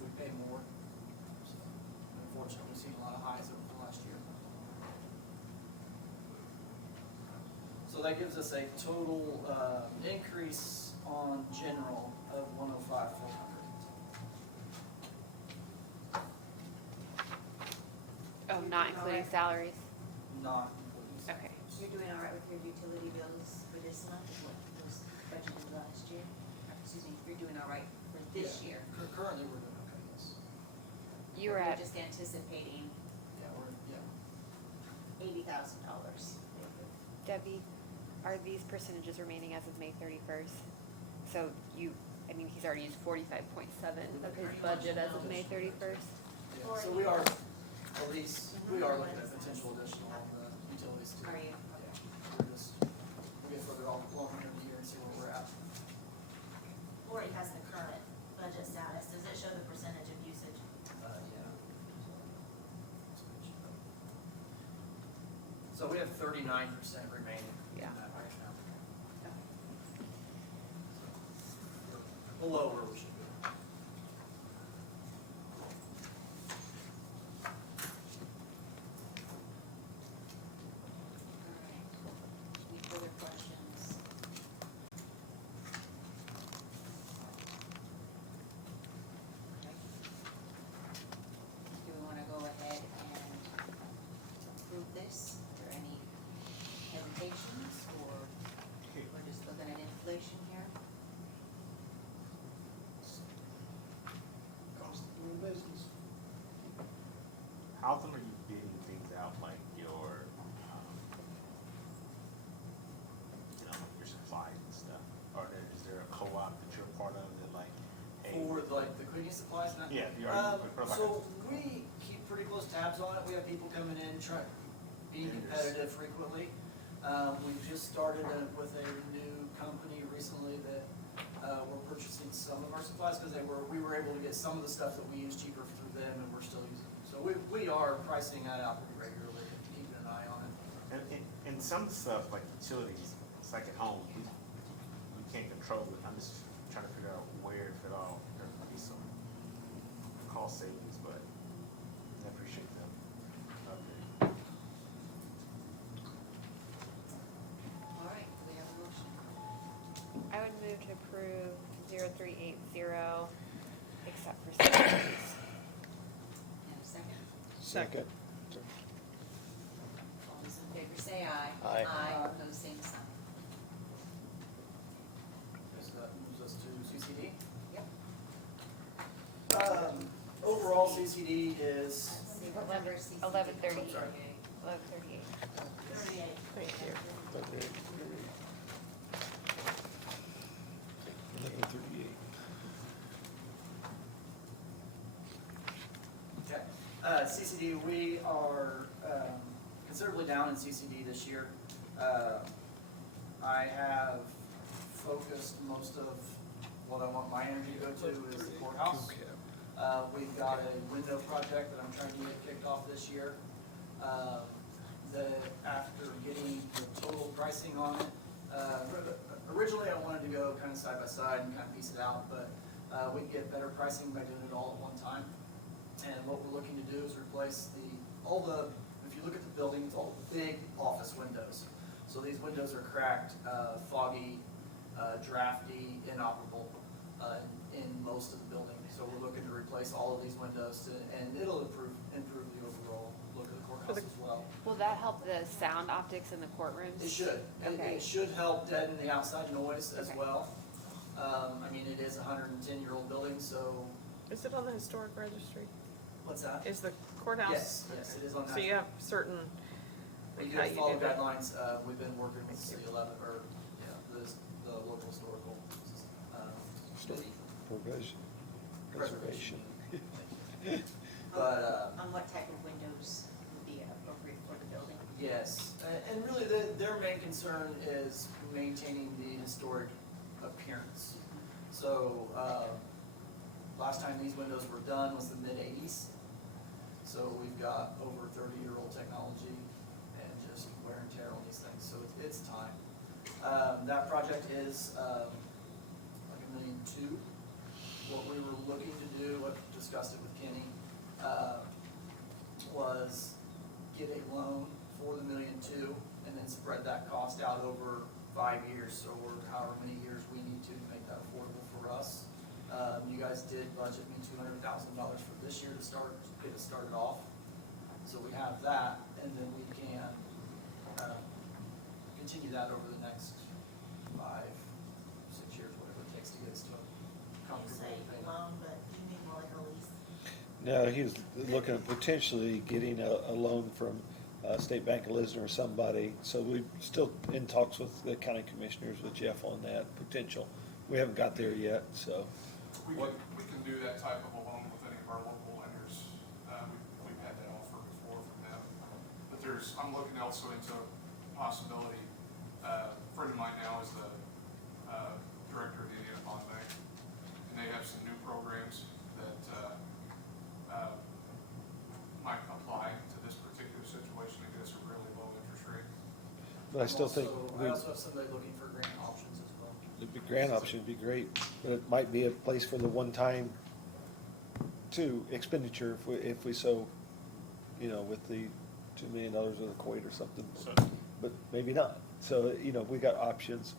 we pay more. So unfortunately, we've seen a lot of highs over the last year. So that gives us a total increase on general of 105,400. Oh, not including salaries? Not including. Okay. You're doing all right with your utility bills for this month, what was budgeted last year? Excuse me, you're doing all right for this Yeah. year? Currently, we're doing okay, yes. You were We're at, just anticipating Yeah. $80,000. Debbie, are these percentages remaining as of May 31st? So you, I mean, he's already used 45.7 of his budget as of May 31st? Yeah, so we are, at least, we are looking at potential additional on the utilities too. Are you? Yeah. We'll get further along in the year and see where we're at. Lori has the current budget status, does it show the percentage of usage? Yeah. So we have 39% remaining in Yeah. that right now. Below where we should be. Any further questions? Do we want to go ahead and approve this? Are there any hesitations, or we're just looking at inflation here? Cost of doing business. How often are you bidding things out, like your, your supplies and stuff? Is there a co-op that you're a part of that like, hey? For like the cleaning supplies and that? Yeah, you are. So we keep pretty close tabs on it. We have people coming in, being competitive frequently. We've just started with a new company recently that we're purchasing some of our supplies because we were able to get some of the stuff that we use cheaper through them, and we're still using them. So we are pricing that out pretty regularly, keeping an eye on it. And some stuff like utilities, it's like at home, we can't control it. I'm just trying to figure out where, if at all, there might be some cost savings, but I appreciate them. Okay. All right, we have a motion. I would move to approve 0380, except for salaries. And a second? Second. All those in favor say aye. Aye. Aye, opposed, same sign. So that moves us to CCD. Yep. Overall, CCD is, 11:38. sorry. 11:38. 38. Thank you. 11:38. Okay. CCD, we are considerably down in CCD this year. I have focused most of what I want my energy to go to is the courthouse. We've got a window project that I'm trying to get kicked off this year. That after getting the total pricing on it, originally I wanted to go kind of side by side and kind of piece it out, but we can get better pricing by doing it all at one time. And what we're looking to do is replace if you look at the building, it's all big office windows. So these windows are cracked, foggy, drafty, inoperable in most of the building. So we're looking to replace all of these windows and it'll improve the overall look of the courthouse as well. Will that help the sound optics in the courtrooms? It should. Okay. It should help deaden the outside noise as Okay. well. I mean, it is a 110-year-old building, so Is it on the historic registry? what's that? Is the courthouse? Yes, it is on that. So you have certain, We do how you follow do that? guidelines. We've been working with City 11, or, the local historical, committee. Preservation. But, On what type of windows would be appropriate for the building? yes, and really their main concern is maintaining the historic appearance. So, last time these windows were done was the mid-80s. So we've got over 30-year-old technology and just wear and tear on these things, so it's time. That project is like $1.2 million. What we were looking to do, what discussed it with Kenny, was get a loan for the $1.2 million and then spread that cost out over 5 years or however many years we need to make that affordable for us. You guys did budget me $200,000 for this year to get it started off. So we have that, and then we can continue that over the next 5, 6 years, whatever it takes to get us to a You comfortable say payment. loan, but you mean more like a lease? No, he was looking at potentially getting a loan from State Bank of Lisbon or somebody. So we're still in talks with the county commissioners, with Jeff on that potential. We haven't got there yet, so. We can do that type of a loan with any of our local lenders. We've had that offer before from them. But I'm looking also into possibility. A friend of mine now is the director of the Indiana Bond Bank. And they have some new programs that might apply to this particular situation to get us a really low interest rate. But I still think I also have somebody looking for grant options as well. the grant option would be great, but it might be a place for the one-time expenditure if we so, with the $2 million of the Kuwait or something. But maybe not. So, we got options.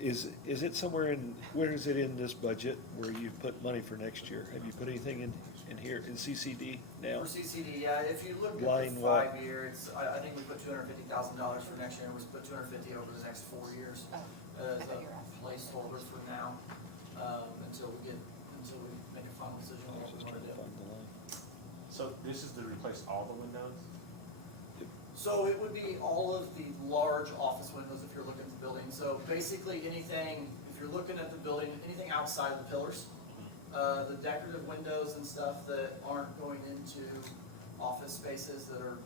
Is it somewhere where is it in this budget where you put money for next year? Have you put anything in here, in CCD now? For CCD, yeah, if you look at Line the what? 5 year, I think we put $250,000 for next year, and we put $250 over the next 4 years. Oh, As I thought a you were asking. placeholder for now, until we make a final decision on what we want to do. So this is to replace all the windows? So it would be all of the large office windows if you're looking at the building. So basically anything, if you're looking at the building, anything outside of the pillars, the decorative windows and stuff that aren't going into office spaces that are,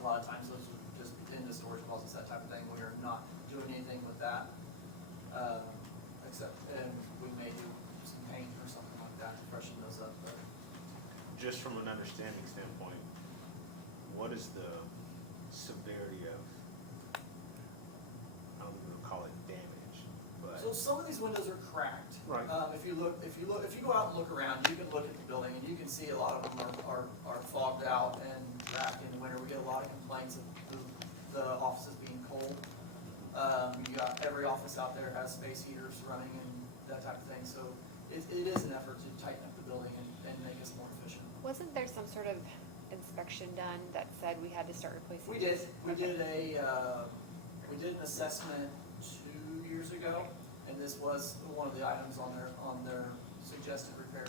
a lot of times those are just into storage closets, that type of thing. We are not doing anything with that, except, and we may do some paint or something like that to freshen those up, but. Just from an understanding standpoint, what is the severity of, I don't even call it damage, but. So some of these windows are cracked. Right. If you go out and look around, you can look at the building and you can see a lot of them are fogged out and cracked in the winter. We get a lot of complaints of the offices being cold. You got every office out there has space heaters running and that type of thing. So it is an effort to tighten up the building and make us more efficient. Wasn't there some sort of inspection done that said we had to start replacing? We did. We did an assessment 2 years ago, and this was one of the items on their suggested repairs.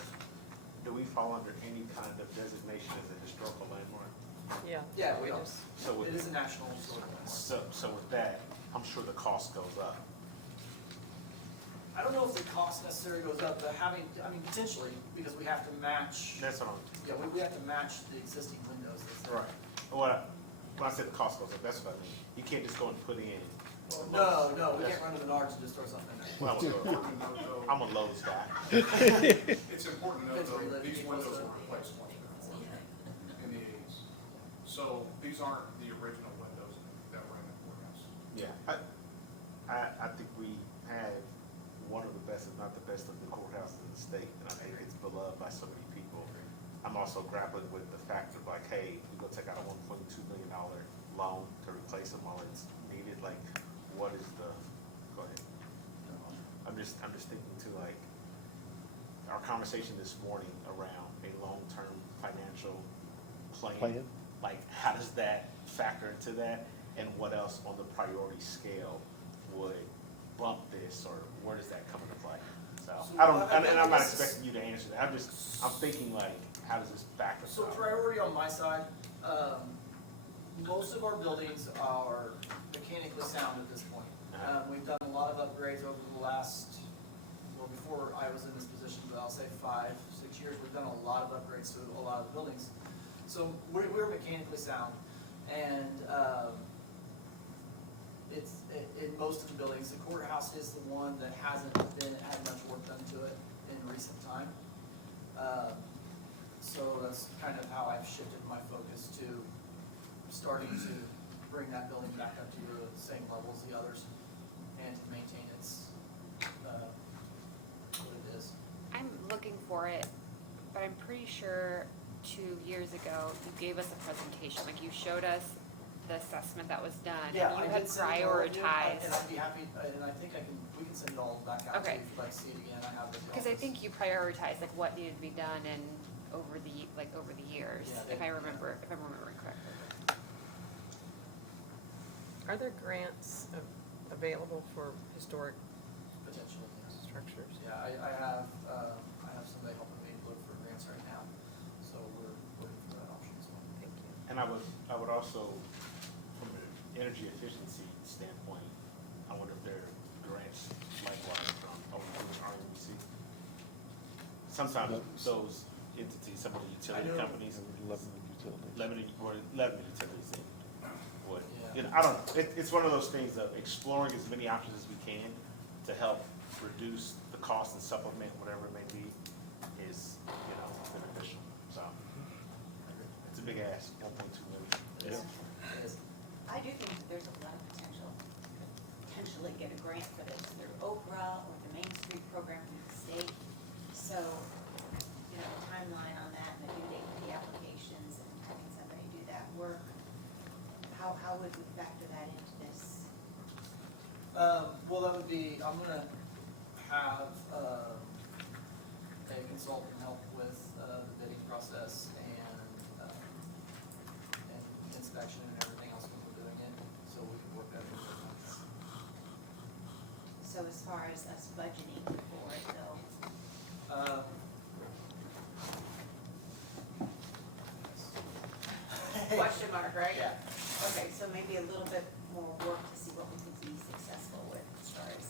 Do we fall under any kind of designation as a historical landmark? Yeah. Yeah, we we are. just- So with, It is a national historic landmark. so with that, I'm sure the cost goes up. I don't know if the cost necessarily goes up, but potentially, because we have to match, That's what we have to match the existing windows that's there. Right. When I said the cost goes up, that's what I mean. You can't just go and put in No, we can't run to the Menards and just throw something in there. Well, I'm a Lowe's guy. It's important to note Depends where you though, live. these You windows close were to- replaced in the eighties. So these aren't the original windows that were in the courthouse. Yeah, I think we had one of the best, if not the best, of the courthouses in the state, and I think it's beloved by so many people. I'm also grappling with the fact of like, hey, we go take out a $1.2 million loan to replace them while it's needed, like, what is the, go ahead. I'm just thinking too, like, our conversation this morning around a long-term financial plan. Like, how does that factor into that? And what else on the priority scale would bump this, or where does that come into play? So, and I'm not expecting you to answer that. I'm thinking like, how does this factor? So priority on my side, most of our buildings are mechanically sound at this point. We've done a lot of upgrades over the last, well, before I was in this position, but I'll say 5, 6 years, we've done a lot of upgrades to a lot of the buildings. So we're mechanically sound, and it's in most of the buildings. The courthouse is the one that hasn't had much work done to it in recent time. So that's kind of how I've shifted my focus to starting to bring that building back up to the same level as the others and to maintain its, what it is. I'm looking for it, but I'm pretty sure 2 years ago, you gave us a presentation, like you showed us the assessment that was done, and Yeah, you I had did send it all to you, prioritized. and I'd be happy, and I think we can send it all back out to Okay. you if you'd like to see it again. I have it. at the Because I office. think you prioritized like what needed to be done and over the years, Yeah, if I'm remembering correctly. Are there grants available for historic Potentially, yes. structures? Yeah, I have somebody helping me look for grants right now, so we're looking for that option as well. Thank you. And I would also, from an energy efficiency standpoint, I wonder if there are grants likewise from RMC. Sometimes those entities, some of the utility companies, Lebanon Utilities would, Yeah. I don't know, it's one of those things of exploring as many options as we can to help reduce the cost and supplement whatever it may be is, beneficial, so. It's a big ask, 1.2 million. It is. I do think that there's a lot of potential, to potentially get a grant for this through Okra or the Main Street program from the state. So, timeline on that and the due date for the applications and having somebody do that work, how would we factor that into this? Well, that would be, I'm gonna have, a consultant help with, the bidding process and inspection and everything else when we're doing it, so we can work that into it. So as far as us budgeting for it though, Question mark, right? Yeah. okay, so maybe a little bit more work to see what we can be successful with as far as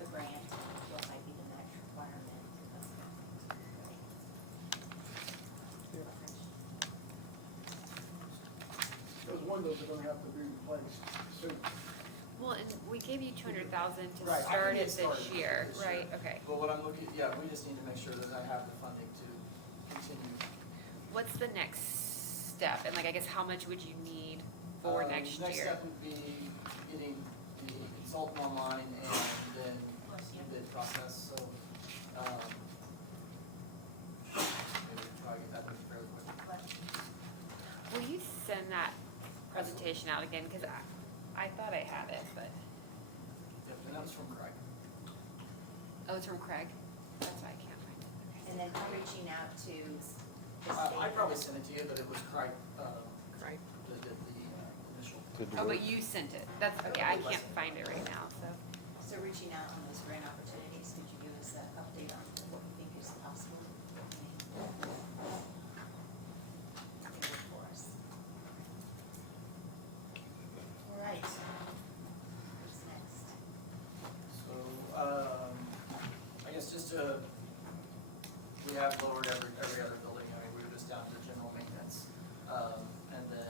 the grant, what might be the next requirement. Those windows are gonna have to be replaced soon. Well, and we gave you 200,000 to Right, I can start get it started this year, this year. right? Okay. But what I'm looking, we just need to make sure that I have the funding to continue. What's the next step? And like, I guess how much would you need for next year? Next step would be getting the consultant online and then the bid process, so, maybe try to get that done fairly quick. Will you send that presentation out again? Because I thought I had it, but, Yep, and that was from Craig. oh, it's from Craig? That's why I can't find it. And then I'm reaching out to the state. I probably sent it to you, but it was Craig, Right. that did the initial. Oh, but you sent it. That's, okay, I can't find it right now, so. So reaching out on those grant opportunities, could you give us an update on what you think is possible? Good for us. All right. What's next? So, I guess just to, we have lowered every other building, we were just down to general maintenance. And then,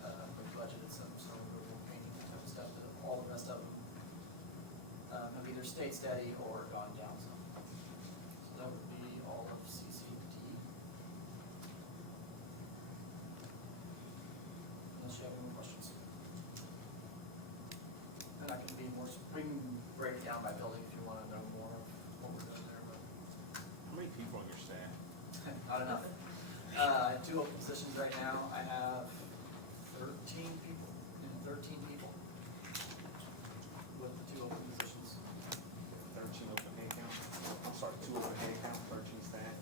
we budgeted some, painting type of stuff to rest of them have either stayed steady or gone down some. So that would be all of CCD. Unless you have any more questions. And I can be more, we can break it down by building if you want to know more of what we're doing there, but How many people on your staff? not enough. 2 open positions right now. I have 13 people, 13 people with the 2 open positions. 13 open head count? I'm sorry, 2 open head count, 13 staff?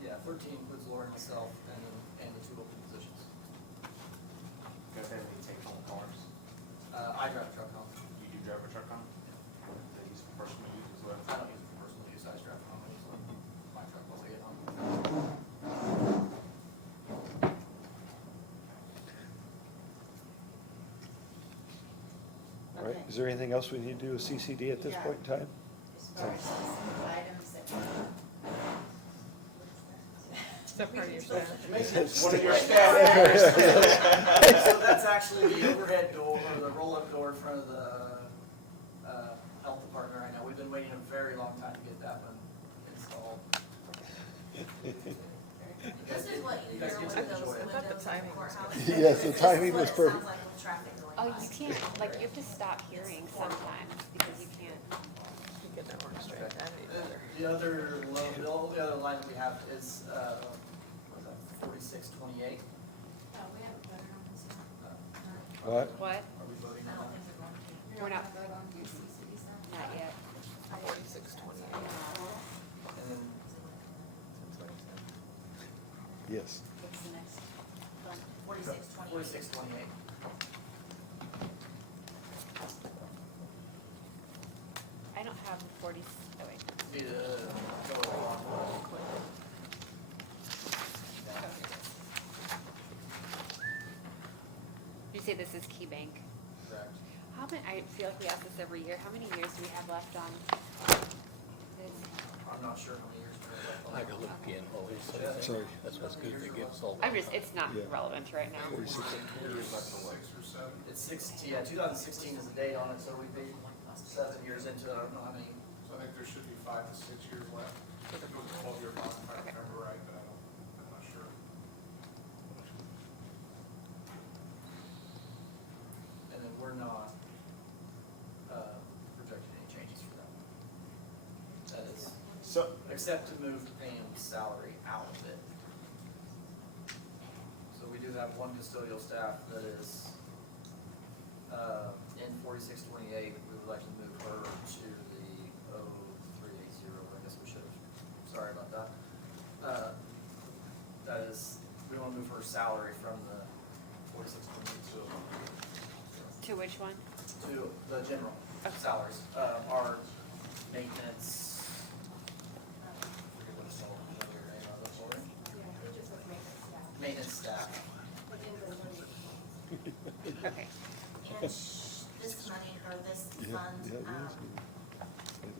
Yeah, 13 includes Laura and myself and the 2 open positions. Guys have any take-home cars? I drive a truck home. You do drive a truck home? They use for personal use as well? I don't use it for personal use. I just drive home. I use my truck when I get home. All right, is there anything else we need to do with CCD at this Yeah. point in time? As far as the items that were. Is that part of your staff? Maintenance, one of your staff members. So that's actually the overhead door, or the roll-up door in front of the health department right now. We've been waiting a very long time to get that one installed. This is what you You guys hear get with to those enjoy it. windows I thought the in the timing was courthouse. Yes, the This is timing what was it perfect. sounds like with traffic going Oh, by. you can't, like, you have to stop hearing sometimes because you can't. You get that one straight. I need better. The only other line that we have is, what was that, 4628? Oh, we haven't voted on this yet. What? What? Are we voting I on don't that? think they're going to. You're We're not- gonna vote on your CCD stuff? Not yet. 4628. And then, Yes. What's the next fund? 4628. 4628. I don't have 40, oh wait. Need to go along. Did you say this is Key Bank? Correct. How many, I feel like we ask this every year, how many years do we have left on this? I'm not sure how many years we're left on. I can look again, always. Sorry. That's what's good to get sold. I'm just, it's not Yeah. relevant right now. 46. Years left to 6 or 7. It's 60, yeah, 2016 is the date on it, so we'd be 7 years into it. I don't know how many. So I think there should be 5 to 6 years left. It was a 12-year bond, if I Okay. remember right, but I'm not sure. And then we're not projecting any changes for that one. That is, So, except to move Pam's salary out of it. So we do have one custodial staff that is in 4628. We would like to move her to the 0380. I guess we should have, sorry about that. That is, we want to move her salary from the 4628 To which one? to the general salaries. Our maintenance, I forget what it's called, your name on the board. Yeah, we just would make it staff. Maintenance staff. Like in the money. Okay. And this money, or this Yeah, fund, yeah, it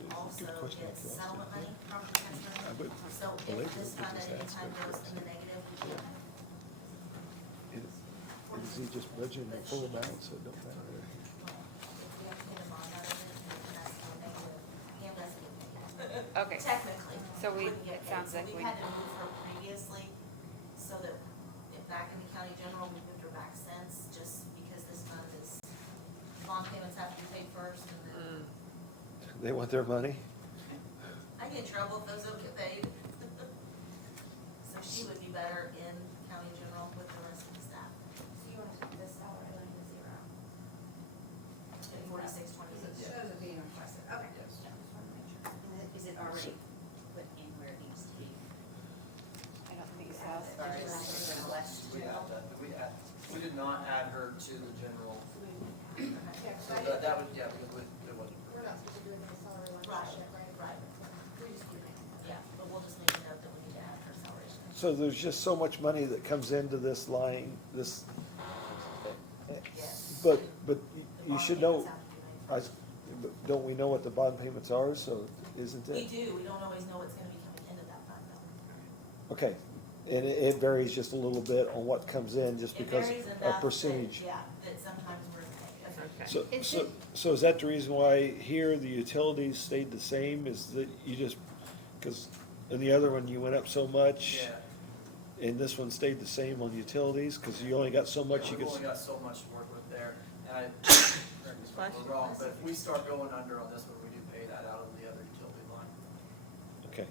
is. also Good question. gets settlement money, property tax I money. would So believe if this it fund because at any that's time what goes in the negative, we can. Is he just budgeting the full amount, so it don't matter? If we have to get a bond out of it, then that's the negative. Pam doesn't get paid. Okay. Technically. So we- wouldn't get it sounds paid. like So we- we've had to move her previously, so that if back in the county general, we moved her back since, just because this fund is, bond payments have to be paid first, and then They want their money? I get in trouble if those don't get paid. So she would be better in county general with the rest of the staff, So you want to keep this salary line to 0? at 4626. It shows it being requested, okay. Yes. Yeah, just want to make sure. Is it already put in where it needs to be? I don't think so. As far as request? We did not add her to the general, Yeah, 'cause so I that didn't, would, yeah, it would, it wouldn't. we're not supposed to do it in the salary line Right, yet, right? right. We just do it. Yeah, but we'll just make a note that we need to add her salary. So there's just so much money that comes into this line, this, Yes. but The you bond should know, payments have to be made first. but don't we know what the bond payments are, so isn't We it? do, we don't always know what's gonna be coming into that fund though. Okay, and it varies just a little bit on what comes in, just It because varies of enough that, percentage. yeah, that sometimes we're negative. So, Is so, it- so is that the reason why here the utilities stayed the same, is that you just, cause in the other one you went up so much? Yeah. And this one stayed the same on utilities, cause you only got so much you We've could. only got so much to work with there, and I, correct me if we're wrong, but if we start going under on this one, we do pay that out of the other utility line. Okay,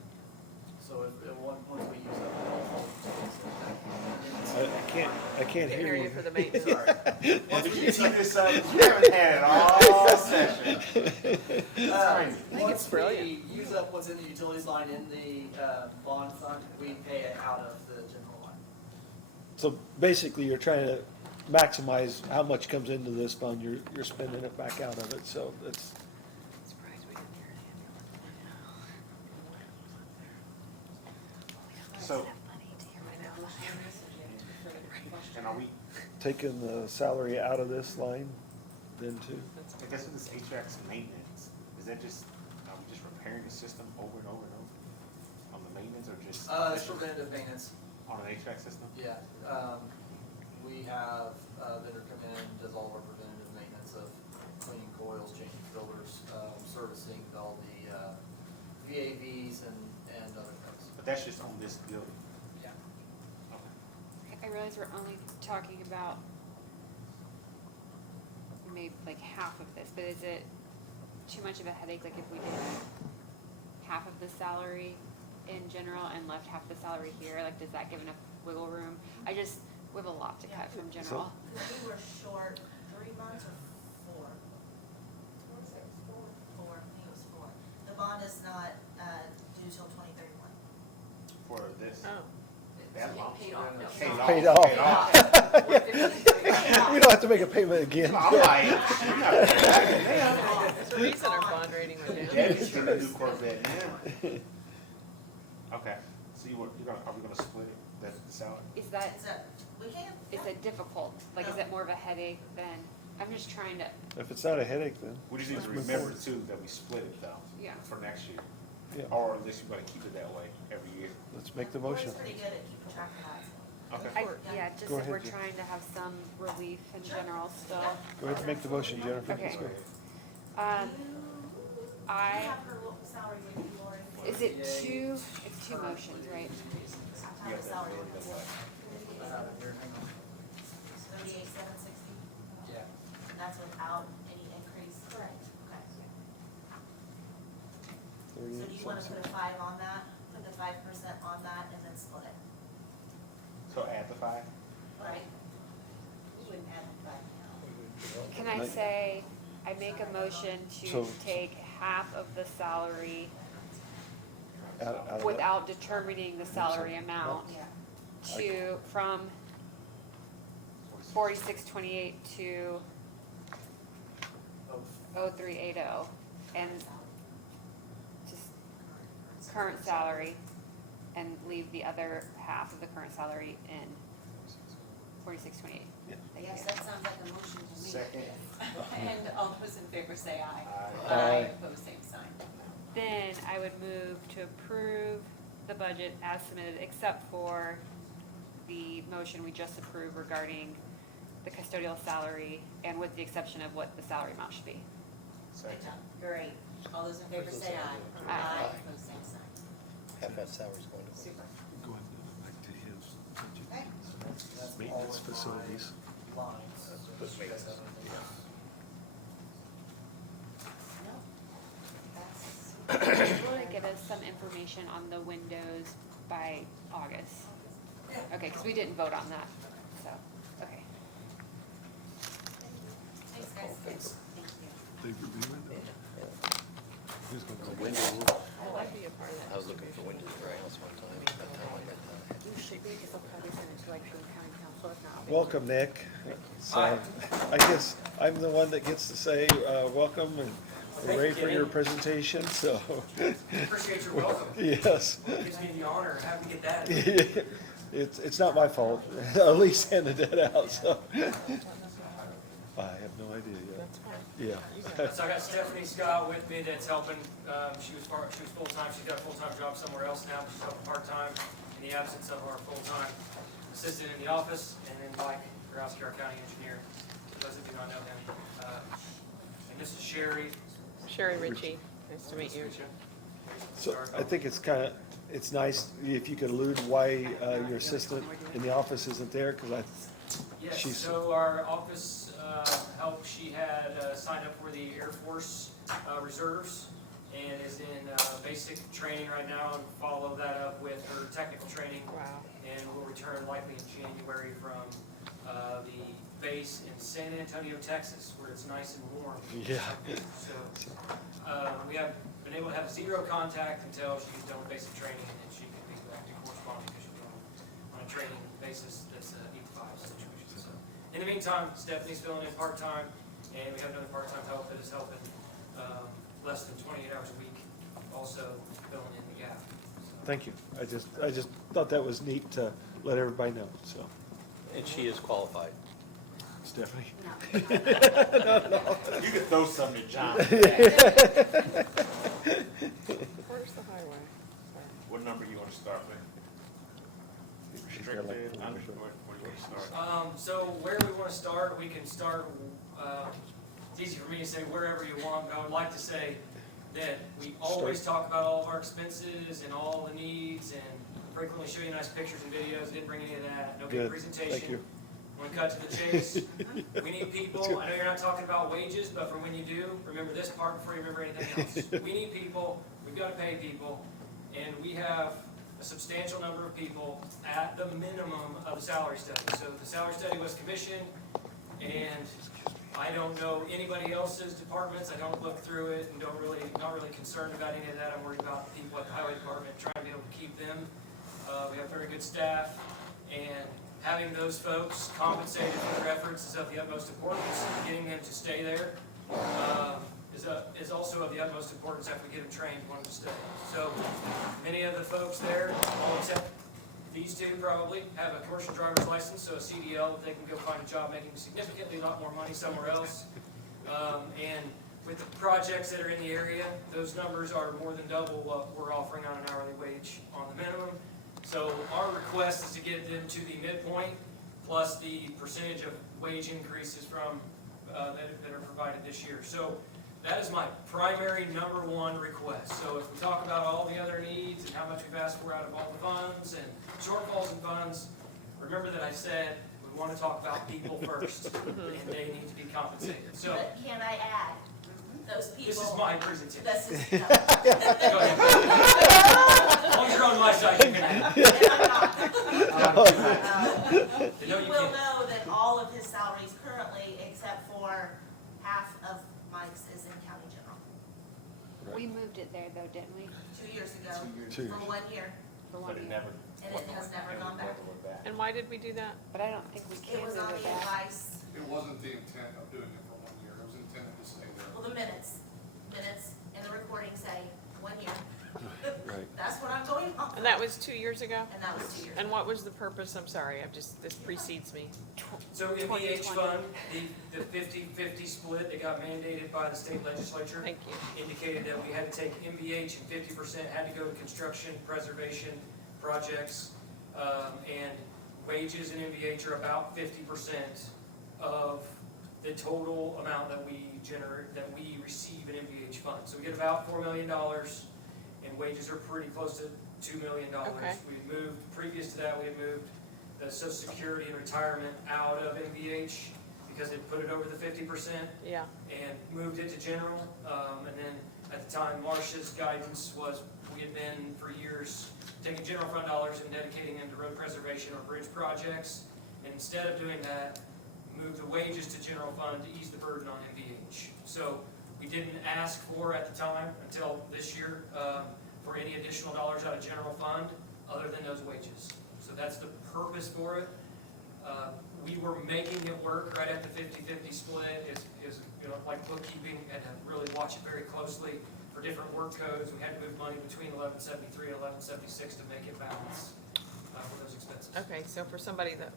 So if, at one point we use up all I can't hear you. for the maintenance. Sorry. Once Did we you use keep up, this up? You haven't had it all session. once it's brilliant. we use up what's in the utilities line in the, bond fund, we pay it out of the general line. So basically, you're trying to maximize how much comes into this fund, you're spending it back out of it, so that's, So, and are we, taking the salary out of this line then too? I guess with this HVAC maintenance, is that just, are we just repairing the system over and over and over? On the maintenance or just? It's preventative maintenance. On an HVAC system? Yeah, we have a vendor come in, does all of our preventative maintenance of cleaning coils, changing filters, servicing all the, VAVs and other things. But that's just on this building? Yeah. Okay. I realize we're only talking about maybe like half of this, but is it too much of a headache, like if we did half of the salary in general and left half the salary here, like does that give enough wiggle room? We have a lot to cut from general. Because we were short 3 months or 4? Four, I think it was 4. The bond is not, due till 2031. For this? Oh. That long? Paid off, no. Paid off. We don't have to make a payment again. I'm like, you're not paying back. There's a reason our bond rating went down. Debbie's getting a new Corvette now. Okay, so are we gonna split it, the salary? Is that, Is that, we can? is it difficult? Like, is it more of a headache than, I'm just trying to, If it's not a headache, then. We just need to let's move remember forward. too, that we split it though. Yeah. For next year, Yeah, or at least you're gonna keep it that way every year. let's make the motion. We're pretty good at keeping track of that. Okay. yeah, just Go if we're ahead, Jen. trying to have some relief in general still. Go ahead and make the motion, Jennifer. Okay. Let's go. You have her salary with you, Lori. Is it it's two motions, right? Have the salary with you. I have it here, hang on. 38,760, Yeah. and that's without any increase? Correct. Okay. So do you wanna put a 5 on that, put the 5% on that, and then split it, So add the 5? right? We wouldn't have it by now. Can I say, I make a motion to So- take half of the salary Out of that. without determining the salary amount Yeah. from 4628 to 0380 and just current salary and leave the other half of the current salary in 4628. Yes, that sounds like a motion to me. Second. And all those in favor say aye. Aye. Opposed, same sign. Then I would move to approve the budget as submitted, except for the motion we just approved regarding the custodial salary, and with the exception of what the salary amount should be. Second. Great. All those in favor say aye. Aye. Opposed, same sign. Half that salary's going to. Super. Go ahead and back to his budget. Okay. That's Maintenance all of my facilities. lines. So if you guys have anything else. No. That's. Will it give us some information on the windows by August? Okay, because we didn't vote on that, so, okay. Thanks, guys. Thank you. They reviewing it? Who's gonna go? Window, I'd like to be a part of that. I was looking for windows for our house one time, that time I got that. You should be, because I'll probably send it to like Boone County Council, if not. I'll be- Welcome, Nick. So, I guess I'm the one that gets to say, welcome, and we're ready for your presentation, so. Appreciate your welcome. Yes. Gives me the honor of having to get that. It's not my fault. Elise handed that out, so. I have no idea yet. Yeah. So I got Stephanie Scott with me that's helping. She was full-time. She's got a full-time job somewhere else now, but she's helping part-time in the absence of our full-time assistant in the office. And then Mike Growski, our county engineer, for those of you who don't know him. And this is Sherry. Sherry Ritchie, nice to meet you. So I think it's nice if you could allude why your assistant in the office isn't there, because Yes, she's, so our office help, she had signed up for the Air Force Reserves and is in basic training right now, and follow that up with her technical training. Wow. And will return likely in January from the base in San Antonio, Texas, where it's nice and warm. yeah. So we have been able to have zero contact until she's done basic training, and then she can be back to corresponding, because she'll be on a training basis that's an 8-5 situation. So in the meantime, Stephanie's filling in part-time, and we have another part-time help that is helping less than 28 hours a week, also filling in the gap. So. Thank you. I just thought that was neat to let everybody know, so. And she is qualified. Stephanie? You could throw something to John. Where's the highway? What number you wanna start with? She's got like Restricted, 4 under, different- where do you wanna start? So where we want to start, we can start, it's easy for me to say wherever you want, but I would like to say that we always talk about all of our expenses and all the needs, and frequently show you nice pictures and videos. Didn't bring any of that, no big Good. presentation. Thank you. When we cut to the chase, we need people. I know you're not talking about wages, but for when you do, remember this part before you remember anything else. We need people, we've got to pay people, and we have a substantial number of people at the minimum of the salary study. So the salary study was commissioned, and I don't know anybody else's departments. I don't look through it, and not really concerned about any of that. I'm worried about the people at the highway department, trying to be able to keep them. We have very good staff, and having those folks compensated for their efforts is of the utmost importance. Getting them to stay there is also of the utmost importance after we get them trained, want them to stay. So many of the folks there, all except these two probably, have a commercial driver's license, so a CDL, that they can go find a job making significantly a lot more money somewhere else. And with the projects that are in the area, those numbers are more than double what we're offering on an hourly wage on the minimum. So our request is to get them to the midpoint, plus the percentage of wage increases from, that are provided this year. So that is my primary number one request. So if we talk about all the other needs and how much we've asked for out of all the funds and shortfalls in funds, remember that I said we want to talk about people first, and they need to be compensated. So But can I add, those people? this is my presentation. This is, Go ahead. As long as you're on my side, you can add. You will know that all of his salaries currently, except for half of Mike's, is in county general. We moved it there though, didn't we? 2 years ago, 2 years. for 1 year, For But one it year. never. and it has never gone back. And why did we do that? But I don't think we It can was move on it the back. advice, It wasn't the intent of doing it for 1 year, it was intended to stay there. well, the minutes and the recording say 1 year. Right. That's what I'm going off of. And that was 2 years ago? And that was 2 years. And what was the purpose? I'm sorry, this precedes me. So MVH 2020. fund, the 50-50 split that got mandated by the state legislature Thank you. indicated that we had to take MVH and 50% had to go to construction, preservation projects, and wages in MVH are about 50% of the total amount that we receive in MVH funds. So we get about $4 million, and wages are pretty close to $2 million. Okay. We moved, previous to that, we had moved the Social Security and retirement out of MVH because it put it over the 50%. Yeah. And moved it to general. And then at the time, Marcia's guidance was, we had been for years taking general fund dollars and dedicating them to road preservation or bridge projects. And instead of doing that, moved the wages to general fund to ease the burden on MVH. So we didn't ask for at the time until this year for any additional dollars out of general fund other than those wages. So that's the purpose for it. We were making it work right at the 50-50 split. Is like bookkeeping, had to really watch it very closely for different work codes. We had to move money between 1173 and 1176 to make it balance for those expenses. Okay, so for somebody that,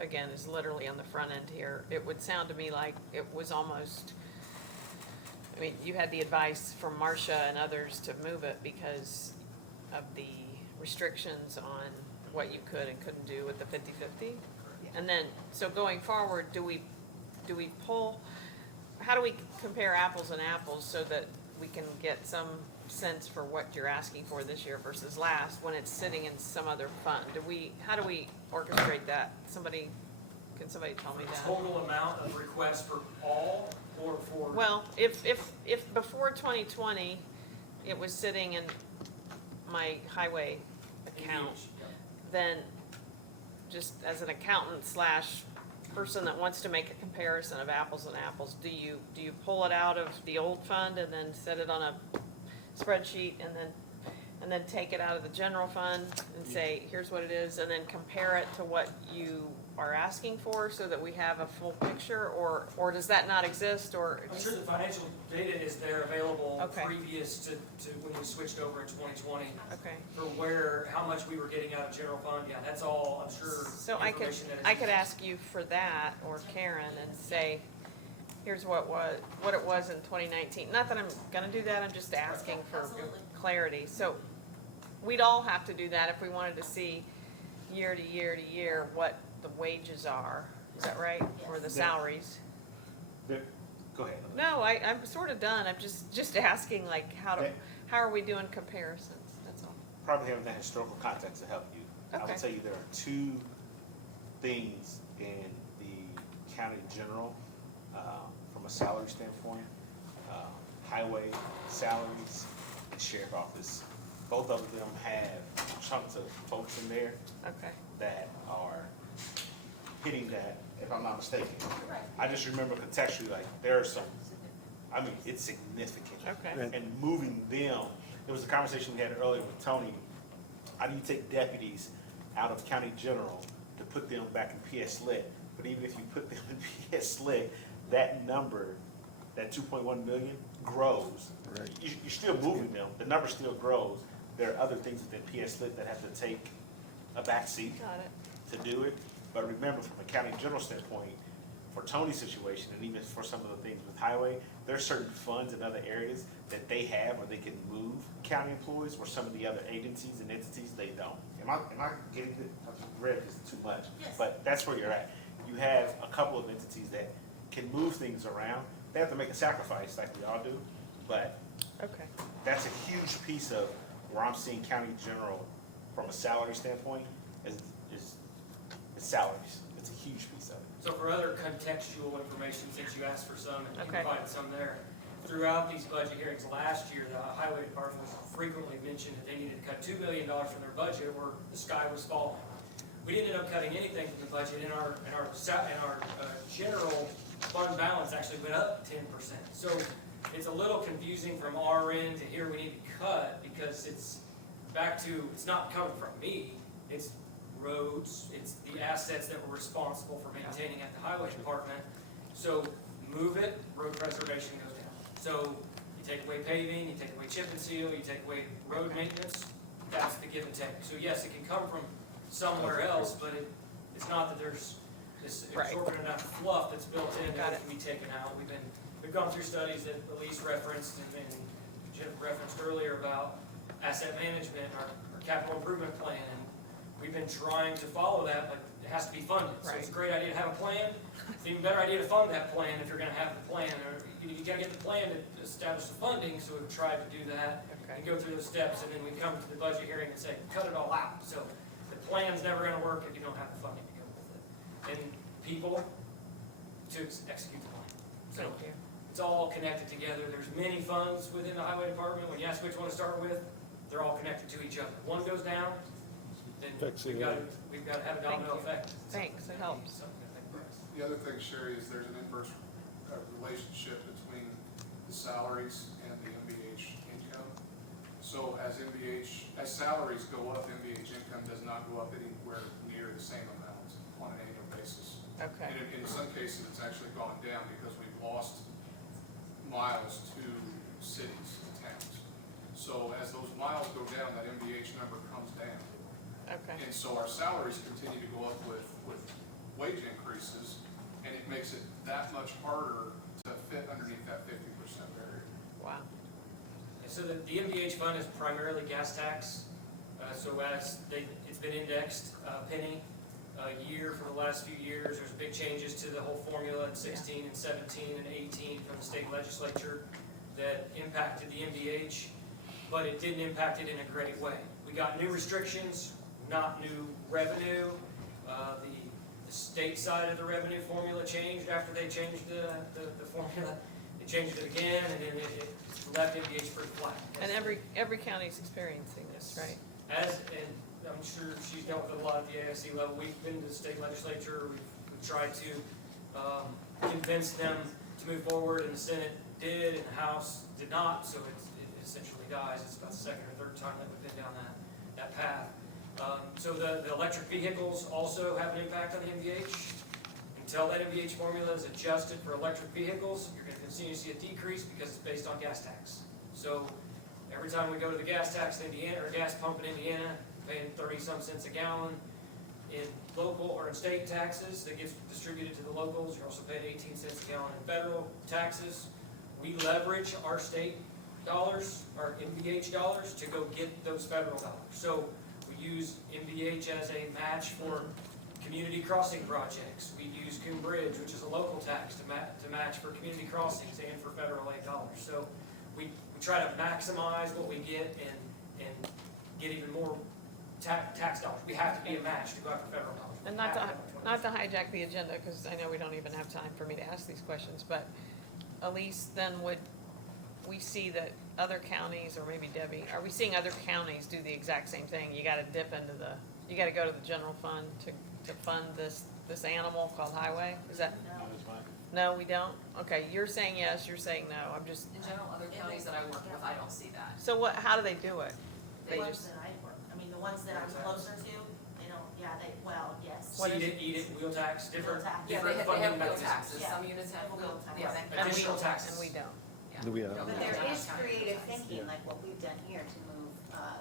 again, is literally on the front end here, it would sound to me like it was almost, I mean, you had the advice from Marcia and others to move it because of the restrictions on what you could and couldn't do with the 50-50? And then, so going forward, do we do we pull, how do we compare apples and apples so that we can get some sense for what you're asking for this year versus last when it's sitting in some other fund? How do we orchestrate that? Can somebody tell me that? Total amount of requests for all or for? Well, if before 2020, it was sitting in my highway account, then just as an accountant slash person that wants to make a comparison of apples and apples, do you pull it out of the old fund and then set it on a spreadsheet and then take it out of the general fund and say, here's what it is, and then compare it to what you are asking for so that we have a full picture, or does that not exist, or? I'm sure the financial data is there available Okay. previous to when we switched over in 2020. Okay. For how much we were getting out of general fund, yeah, that's all, I'm sure. So I could ask you for that, or Karen, and say, here's what it was in 2019. Not that I'm gonna do that, I'm just asking for Absolutely. clarity. So we'd all have to do that if we wanted to see year to year to year what the wages are. Is that right? Or the salaries? Go ahead. No, I'm sort of done. I'm just asking, like, how are we doing comparisons? That's all. Probably having that historical context to help you. I Okay. would tell you there are two things in the county general, from a salary standpoint, highway salaries and sheriff office. Both of them have chunks of folks in there Okay. that are hitting that, if I'm not mistaken. Right. I just remember contextually, like, there are some, I mean, it's significant. Okay. And moving them, there was a conversation we had earlier with Tony, how do you take deputies out of county general to put them back in PS Lit? But even if you put them in PS Lit, that number, that 2.1 million grows. Right. You're still moving them, the number still grows. There are other things within PS Lit that have to take a backseat Got it. to do it. But remember, from a county general standpoint, for Tony's situation, and even for some of the things with highway, there are certain funds in other areas that they have where they can move county employees, where some of the other agencies and entities, they don't. Am I getting it? I've read this too much. Yes. But that's where you're at. You have a couple of entities that can move things around. They have to make a sacrifice like we all do, but Okay. that's a huge piece of where I'm seeing county general from a salary standpoint is salaries. It's a huge piece of it. So for other contextual information, since you asked for some and you Okay. provided some there, throughout these budget hearings last year, the highway department was frequently mentioned that they needed to cut $2 million from their budget or the sky was falling. We didn't end up cutting anything from the budget, and our general fund balance actually went up 10%. So it's a little confusing from our end to here we need to cut, because it's back to, it's not coming from me, it's roads, it's the assets that we're responsible for maintaining at the highway department. So move it, road preservation goes down. So you take away paving, you take away chip and seal, you take away road maintenance, that's the give and take. So yes, it can come from somewhere else, but it's not that there's this Right. exorbitant amount of fluff that's built in Got that it. can be taken out. We've gone through studies that Elise referenced and Jim referenced earlier about asset management, our capital improvement plan, and we've been trying to follow that, but it has to be funded. So it's a great idea to have a plan. It's an even better idea to fund that plan if you're gonna have the plan, or you gotta get the plan to establish the funding, so we've tried to do that and go through those steps, and then we come to the budget hearing and say, cut it all out. So the plan's never gonna work if you don't have the funding to go with it. And people to execute the plan. So Thank you. it's all connected together. There's many funds within the highway department. When you ask which one to start with, they're all connected to each other. One goes down, then Affects we've the got other. to have a domino effect. Thanks, it helps. Something to think about. The other thing, Sherry, is there's an inverse relationship between the salaries and the MBH income. So as salaries go up, MBH income does not go up anywhere near the same amount on an annual basis. Okay. And in some cases, it's actually gone down because we've lost miles to cities and towns. So as those miles go down, that MBH number comes down. Okay. And so our salaries continue to go up with wage increases, and it makes it that much harder to fit underneath that 50% barrier. Wow. And so the MVH fund is primarily gas tax. So as it's been indexed, penny year for the last few years. There's big changes to the whole formula in 16 and 17 and 18 from the state legislature that impacted the MVH, but it didn't impact it in a great way. We got new restrictions, not new revenue. The state side of the revenue formula changed after they changed the formula. They changed it again, and then it left MVH pretty flat. And every county's experiencing this, right? And I'm sure she's dealt with a lot at the ASC level. We've been to the state legislature, we've tried to convince them to move forward, and the Senate did, and the House did not, so it essentially dies. It's about the second or third time that we've been down that path. So the electric vehicles also have an impact on the MVH. Until that MVH formula is adjusted for electric vehicles, you're going to continue to see a decrease because it's based on gas tax. So every time we go to the gas tax in Indiana, or gas pump in Indiana, paying 30-some cents a gallon in local or in state taxes that gets distributed to the locals. You're also paying 18 cents a gallon in federal taxes. We leverage our state dollars, our MVH dollars, to go get those federal dollars. So we use MVH as a match for community crossing projects. We use Coon Bridge, which is a local tax, to match for community crossings and for federal aid dollars. So we try to maximize what we get and get even more tax dollars. We have to be a match to go after federal dollars. And not to hijack the agenda, because I know we don't even have time for me to ask these questions, but Elise, then would we see that other counties, or maybe Debbie, are we seeing other counties do the exact same thing? You gotta dip into you gotta go to the general fund to fund this animal called highway? Is that? No, we don't? Okay, you're saying yes, you're saying no. I'm just, In general, other counties that I work with, I don't see that. so how do they do it? The ones that I work, I mean, the ones that I'm closer to, they don't, yes. What is Eat it, wheel tax, different Wheel tax. Yeah, different they funding have wheel mechanisms. taxes, Yeah. some units have Wheel wheel, tax. yeah. And we- Additional taxes. And we don't. Yeah. We don't. But there Yeah. is creative Yeah. thinking, like what we've done here, to move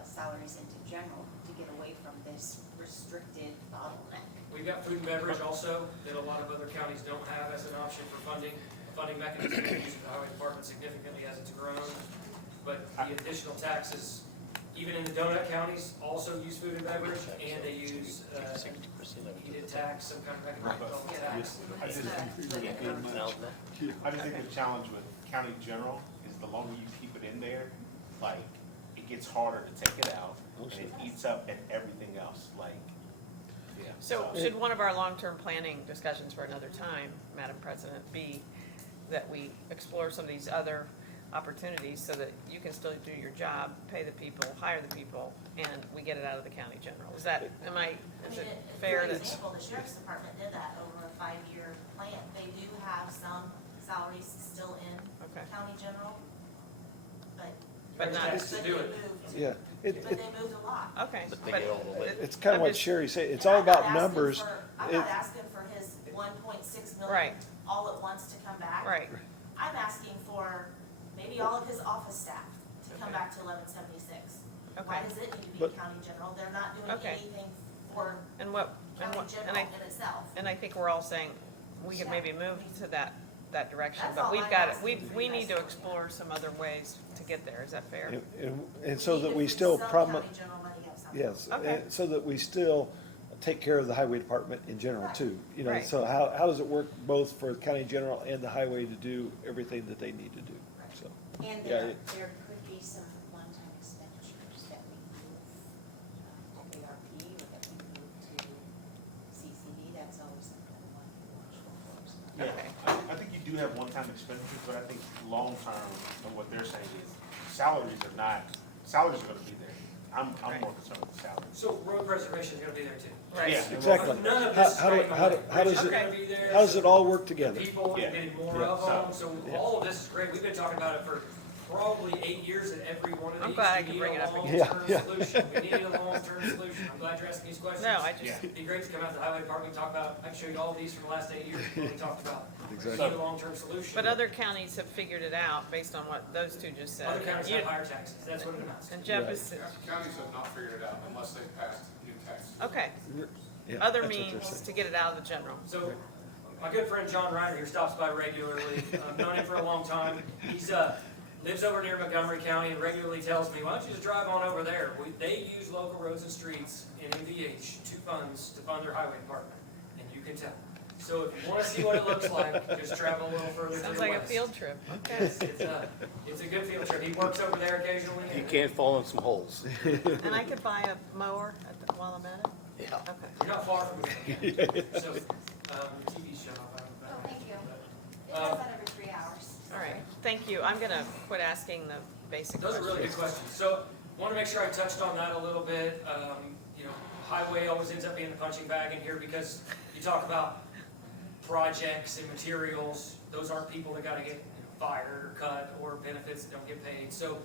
salaries into general, to get away from this restricted bottleneck. We've got food and beverage also that a lot of other counties don't have as an option for funding. Funding mechanism is used the highway department significantly as it's grown. But the additional taxes, even in the donut counties, also use food and beverage, and they use heated tax, some kind of economic tax. I just think the challenge with county general is the longer you keep it in there, like, it gets harder to take it out, and it eats up at everything else, like, yeah. So should one of our long-term planning discussions for another time, Madam President, be that we explore some of these other opportunities so that you can still do your job, pay the people, hire the people, and we get it out of the county general? Is it fair For to? example, the sheriff's department did that over a 5-year plan. They do have some salaries still in Okay. county general, But not, Tax to do it. Yeah, But they moved a lot. okay. But they get all the way. it's kind of I'm what just- Sherry said, it's And all I'm not about asking numbers. I'm It- not asking for his 1.6 million Right. all at once to come back. Right, I'm asking for maybe all of his office staff to come back to 1176. Why okay. does it need to be But- county general? They're not doing Okay. anything for And what, county general in itself. and I think we're all saying, we could maybe move to that direction, That's but all we've I'm got, asking for we you need guys to to do. explore some other ways to get there. Is that fair? And so that Even we if still some promote. county general money have something. Yes, Okay. and so that we still take care of the highway department in general too. You know, Right. so how does it work both for the county general and the highway to do everything that they need to do? So, And Yeah, there it- could be some one-time expenditures that we move to ARP or that we move to CCD, that's always something we want to watch for as well. Yeah, Okay. I think you do have one-time expenditures, but I think long-term, and what they're saying is, salaries are gonna be there. I'm more concerned with the salaries. So road preservation is gonna be there too. Right. Yeah. Exactly. None of this is How great. does Bridges are it, gonna be there. how does it all work together? People, Yeah. getting more Yeah. of them, so Yeah. all of this is great. We've been talking about it for probably 8 years at every one of these. I'm glad I We could need bring a it up again. long-term Yeah, yeah. solution. We need a long-term solution. I'm glad you're asking these questions. No, I just, Yeah. It'd be great to come out to the highway department and talk about, I can show you all of these from the last 8 years, what we talked about. We need a long-term solution. but other counties have figured it out based on what those two just said. Other counties You- have higher taxes, that's what it amounts to. And Jeff is, Counties have not figured it out unless they passed new taxes. okay, Yeah, other that's what they're means saying. to get it out of the general. So, my good friend John Reiner here stops by regularly. I've known him for a long time. He's lives over near Montgomery County and regularly tells me, why don't you just drive on over there? They use local roads and streets in MVH to fund their highway department, and you can tell. So if you wanna see what it looks like, just travel a little further to the Sounds west. like a field trip, okay. It's a good field trip. He works over there occasionally. You can't fall in some holes. And I could buy a mower while I'm at it? Yeah. Okay. You're not far from it. So, the TV shut off. Oh, thank you. It Um, does that every 3 hours. All right, thank you. I'm gonna quit asking the basic Those are questions. really good questions. So, want to make sure I touched on that a little bit. Highway always ends up being the punching bag in here because you talk about projects and materials. Those aren't people that got to get fired or cut or benefits that don't get paid. So,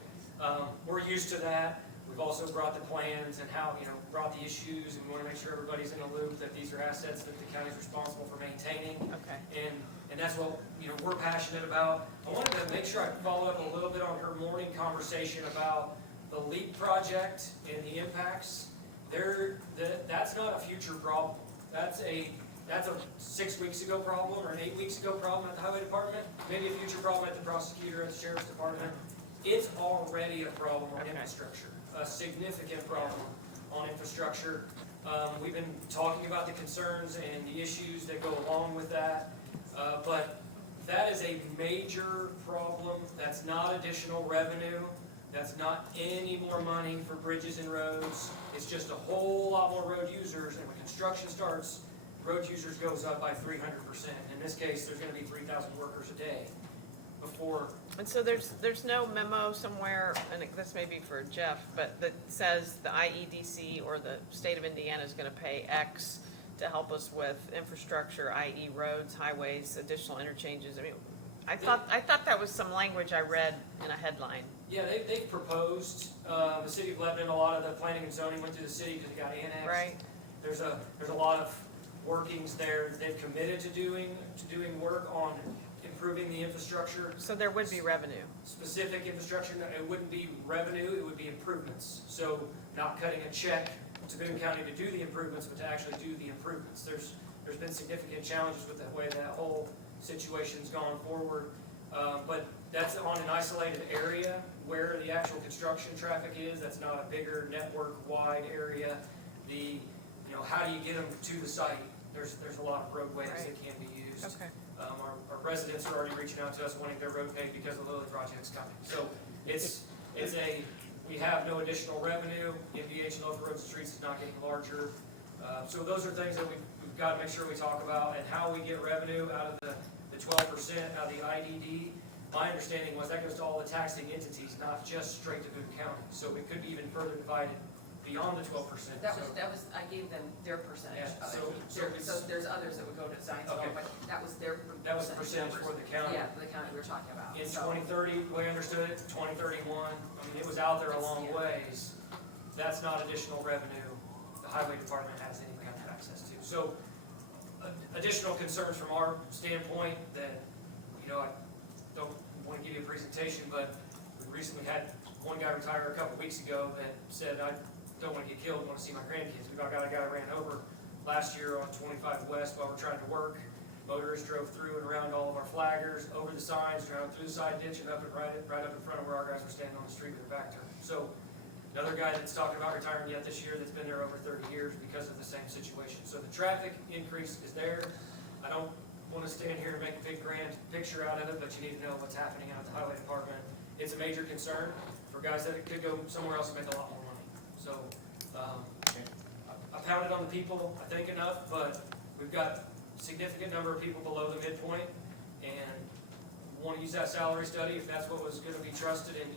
we're used to that. We've also brought the plans and how, brought the issues, and we want to make sure everybody's in the loop that these are assets that the county's responsible for maintaining. Okay. And that's what, we're passionate about. I wanted to make sure I follow up a little bit on her morning conversation about the LEAP project and the impacts. That's not a future problem. That's a 6 weeks ago problem or an 8 weeks ago problem at the highway department, maybe a future problem at the prosecutor, at the sheriff's department. It's already a problem on infrastructure, a significant problem on infrastructure. We've been talking about the concerns and the issues that go along with that, but that is a major problem. That's not additional revenue. That's not any more money for bridges and roads. It's just a whole lot more road users, and when construction starts, road users goes up by 300%. In this case, there's gonna be 3,000 workers a day before. And so there's no memo somewhere, and this may be for Jeff, but that says the IEDC or the state of Indiana is gonna pay X to help us with infrastructure, i.e. roads, highways, additional interchanges. I mean, I thought that was some language I read in a headline. Yeah, they've proposed, the city of Lebanon, a lot of the planning and zoning went through the city because it got annexed. Right. There's a lot of workings there. They've committed to doing work on improving the infrastructure. So there would be revenue. Specific infrastructure, it wouldn't be revenue, it would be improvements. So not cutting a check to Boone County to do the improvements, but to actually do the improvements. There's been significant challenges with the way that whole situation's gone forward. But that's on an isolated area where the actual construction traffic is. That's not a bigger network-wide area. How do you get them to the site? There's a lot of roadways that can be used. Okay. Our residents are already reaching out to us wanting their road paved because the Lily project's coming. So we have no additional revenue. MVH and local roads and streets is not getting larger. So those are things that we've got to make sure we talk about, and how we get revenue out of the 12% out of the IDD. My understanding was that goes to all the taxing entities, not just straight to Boone County. So it could be even further divided beyond the 12%. That was, I gave them their percentage Yeah, of so it. So there's others that would go to Zionsville, Okay. but that was their percentage. That was the percentage for the county. Yeah, for the county we were talking about. In So- 2030, the way I understood it, 2031, it was out there a long ways. That's not additional revenue the highway department has any kind of access to. So, additional concerns from our standpoint that, I don't want to give you a presentation, but we recently had one guy retire a couple weeks ago that said, I don't want to get killed, I want to see my grandkids. We've got a guy ran over last year on 25 West while we're trying to work. Motorists drove through and around all of our flaggers, over the signs, drove through the side ditch and up and right up in front of where our guys were standing on the street with their back turned. So, another guy that's talking about retiring yet this year that's been there over 30 years because of the same situation. So the traffic increase is there. I don't want to stand here and make a big grand picture out of it, but you need to know what's happening out at the highway department. It's a major concern for guys that could go somewhere else and make a lot more money. So, I pounded on the people, I think enough, but we've got a significant number of people below the midpoint, and want to use that salary study if that's what was going to be trusted and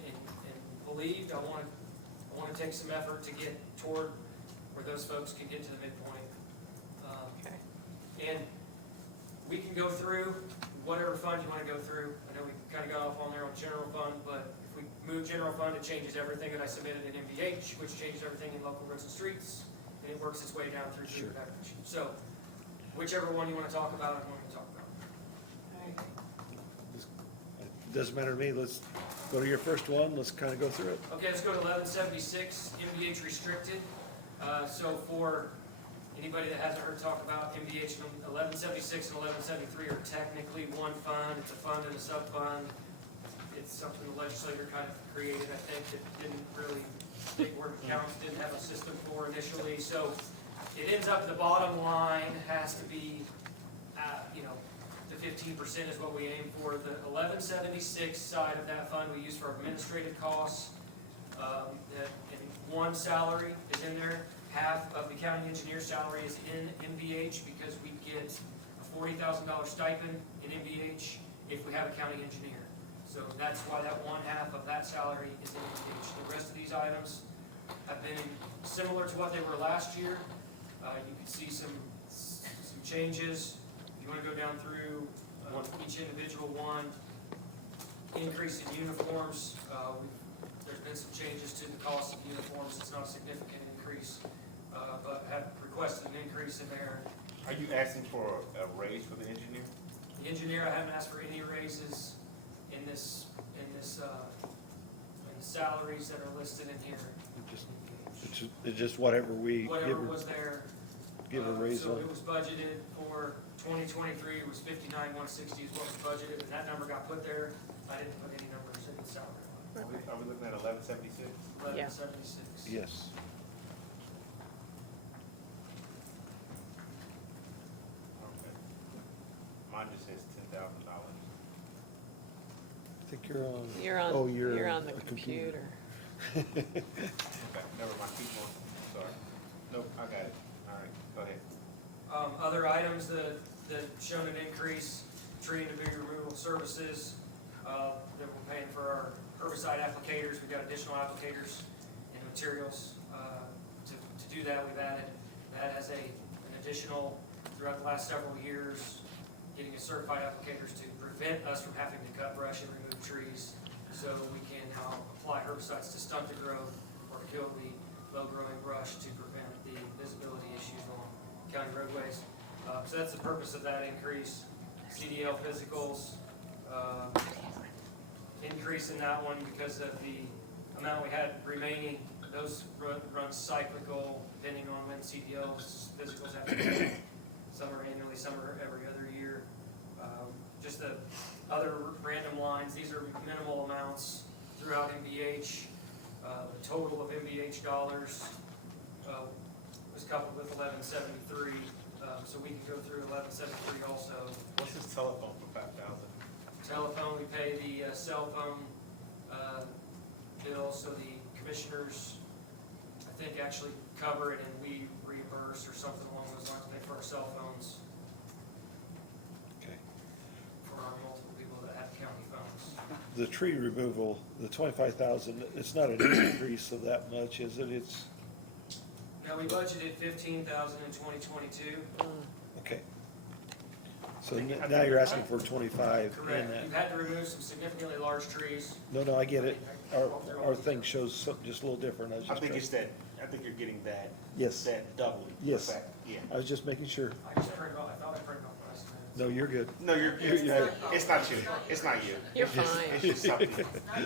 believed. I want to take some effort to get toward where those folks can get to the midpoint. And we can go through whatever fund you want to go through. I know we kind of got off on there on general fund, but if we move general fund, it changes everything that I submitted in MVH, which changes everything in local roads and streets, and it works its way down through food and beverage. So, whichever one you want to talk about, I want to talk about. Doesn't matter to me, let's go to your first one, let's kind of go through it. Okay, let's go to 1176, MVH restricted. So for anybody that hasn't heard talk about MVH, 1176 and 1173 are technically one fund. It's a fund and a sub-fund. it's something the legislator kind of created, I think, that didn't really, big word counts didn't have a system for initially, so it ends up the bottom line has to be, the 15% is what we aim for. The 1176 side of that fund we use for administrative costs. And one salary is in there. Half of the county engineer's salary is in MVH because we get a $40,000 stipend in MVH if we have a county engineer. So that's why that one half of that salary is in MVH. The rest of these items have been similar to what they were last year. You can see some changes. If you want to go down through each individual one, increase in uniforms. There's been some changes to the cost of uniforms. It's not a significant increase, but have requested an increase in there. Are you asking for a raise for the engineer? The engineer, I haven't asked for any raises in the salaries that are listed in here. It's just whatever we Whatever was there. give a raise So on. it was budgeted for 2023, it was 59,160 is what was budgeted, and that number got put there. I didn't put any numbers in the salary line. Are we looking at 1176? 1176. Yes. Okay. Mine just says $10,000. I think you're on. You're you're on the a computer. Okay, never mind, keep going, sorry. Nope, I got it, all right, go ahead. Other items that shown an increase, tree and debris removal services, that we're paying for our herbicide applicators. We've got additional applicators and materials, to do that. We've added that as an additional throughout the last several years, getting a certified applicators to prevent us from having to cut brush and remove trees, so we can now apply herbicides to stunt the growth or to kill the low-growing brush to prevent the visibility issues on county roadways. So that's the purpose of that increase. CDL physicals, increase in that one because of the amount we had remaining. Those run cyclical depending on when CDLs physicals have to be done. Some are annually, some are every other year. Just the other random lines, these are minimal amounts throughout MBH. The total of MBH dollars was coupled with 1173, so we can go through 1173 also. What's this telephone for 5,000? Telephone, we pay the cell phone bill, so the commissioners, I think, actually cover it and we reimburse or something along those lines, pay for our cell phones Okay. for our multiple people that have county phones. The tree removal, the 25,000, it's not an increase of that much, is it? It's, Now, we budgeted 15,000 in 2022. okay. So now you're asking for 25 in Correct. that. We've had to remove some significantly large trees. No, I get it. Our thing shows something just a little different. I think it's that, I think you're getting that. Yes. That doubling. Yes. effect. Yeah. I was just making sure. I just printed off, I thought I printed off last minute. No, you're good. No, you're it's not you, it's not you. You're It's just- fine. It's just something. Not you.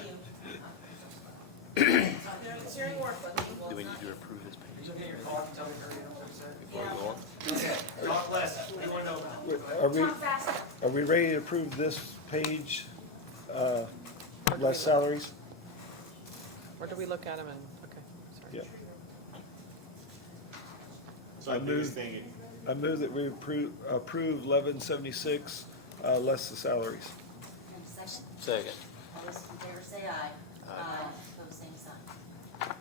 It's your work with me. Do we need to approve this page You get your clock and tell me hurry up, what before we go on? Talk less, we want to know about. Are we, Talk faster. are we ready to approve this page, less salaries? Or do we look at them and, okay, sorry. Yeah. So the biggest thing, is- I move that we approve 1176, less the salaries. And second, Second. all those in favor say aye. Aye. Pose same sign.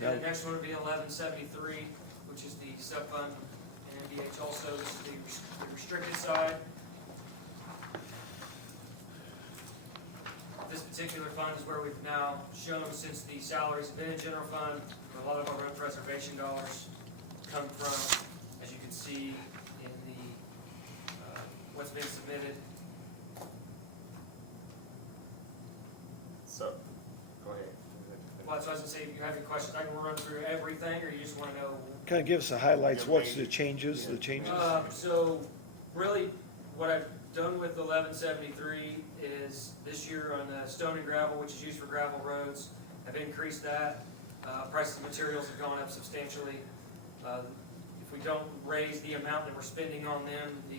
And the next one would be 1173, which is the sub-fund and MDH also. This is the restricted side. This particular fund is where we've now shown, since the salaries have been in general fund, where a lot of our road preservation dollars come from, as you can see in the, what's been submitted. so, go ahead. Well, that's what I was gonna say, if you have any questions, I can run through everything, or you just wanna know. Kind of give us the highlights, what's the changes, the changes? So, really, what I've done with 1173 is this year on the stone and gravel, which is used for gravel roads, have increased that. Prices of materials have gone up substantially. If we don't raise the amount that we're spending on them, the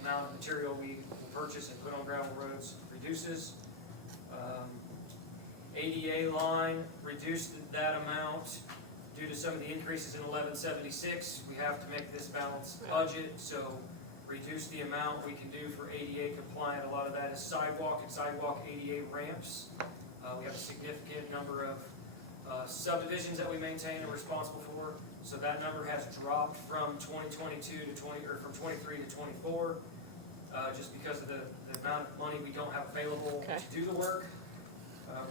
amount of material we will purchase and put on gravel roads for reduces. ADA line, reduced that amount due to some of the increases in 1176. We have to make this balanced budget, so reduce the amount we can do for ADA compliant. A lot of that is sidewalk and sidewalk ADA ramps. We have a significant number of subdivisions that we maintain and are responsible for. So that number has dropped from 2022 to 23 to 24, just because of the amount of money we don't have available to do the work.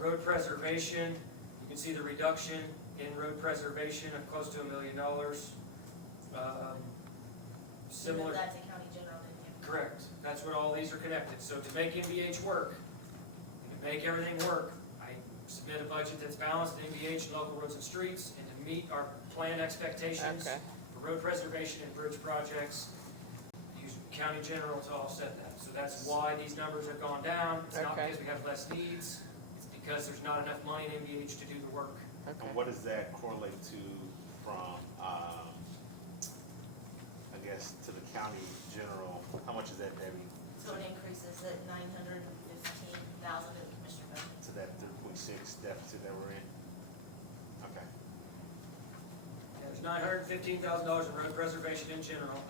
Road preservation, you can see the reduction in road preservation of close to $1 million. Similar. You moved that to county general, didn't you? Correct. That's what all these are connected. So to make MVH work, and to make everything work, I submit a budget that's balanced in MVH and local roads and streets, and to meet our plan expectations for road preservation and bridge projects, use county general to offset that. So that's why these numbers have gone down. It's not because we have less needs, it's because there's not enough money in MVH to do the work. And what does that correlate to from, I guess, to the county general? How much is that, Debbie? So it increases at $915,000 in the commissioner budget. To that 3.6 deficit that we're in? Okay. There's $915,000 in road preservation in general,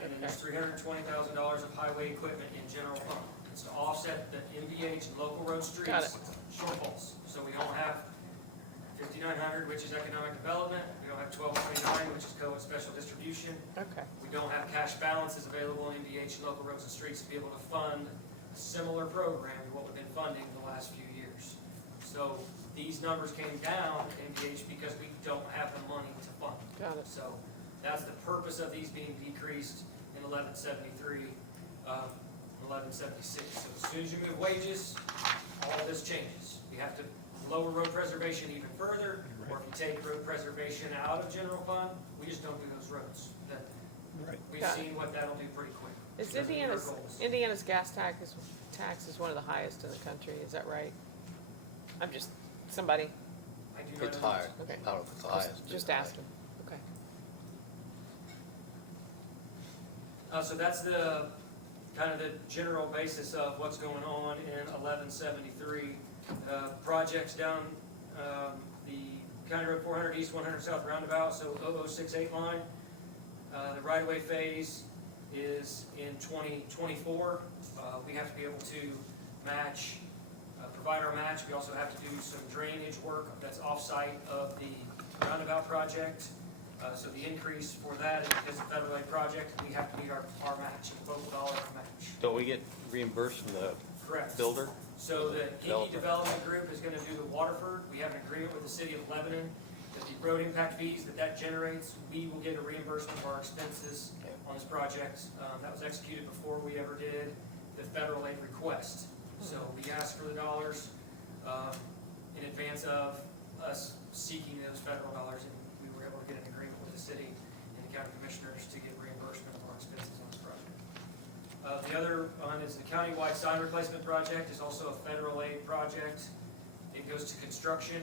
and then there's $320,000 of highway equipment in general fund. It's to offset the MVH and local road streets shortfalls. So we don't have 5,900, which is economic development. We don't have 1229, which is co and special distribution. We don't have cash balances available in MVH and local roads and streets to be able to fund a similar program to what we've been funding the last few years. So these numbers came down in MVH because we don't have the money to fund. So that's the purpose of these being decreased in 1173, 1176. So as soon as you move wages, all of this changes. We have to lower road preservation even further, or if you take road preservation out of general fund, we just don't do those roads. We've seen what that'll do pretty quick. Is Indiana's gas tax is one of the highest in the country, is that right? I'm just, somebody, I do not It's know. higher. Okay. I don't know if it's the highest. just asking, okay. So that's the, kind of the general basis of what's going on in 1173. Projects down the County Road 400 East, 100 South roundabout, so 0068 line. The right-of-way phase is in 2024. We have to be able to match, provide our match. We also have to do some drainage work that's off-site of the roundabout project. So the increase for that is because of federal aid project, we have to meet our match, local dollar match. Don't we get reimbursed from the Correct. builder? So the Developer. Indy Development Group is gonna do the Waterford. We have an agreement with the city of Lebanon that the road impact fees that generates, we will get a reimbursement for our expenses on this project. That was executed before we ever did the federal aid request. So we asked for the dollars in advance of us seeking those federal dollars, and we were able to get an agreement with the city and the county commissioners to get reimbursement for our expenses on this project. The other one is the countywide sign replacement project, is also a federal aid project. It goes to construction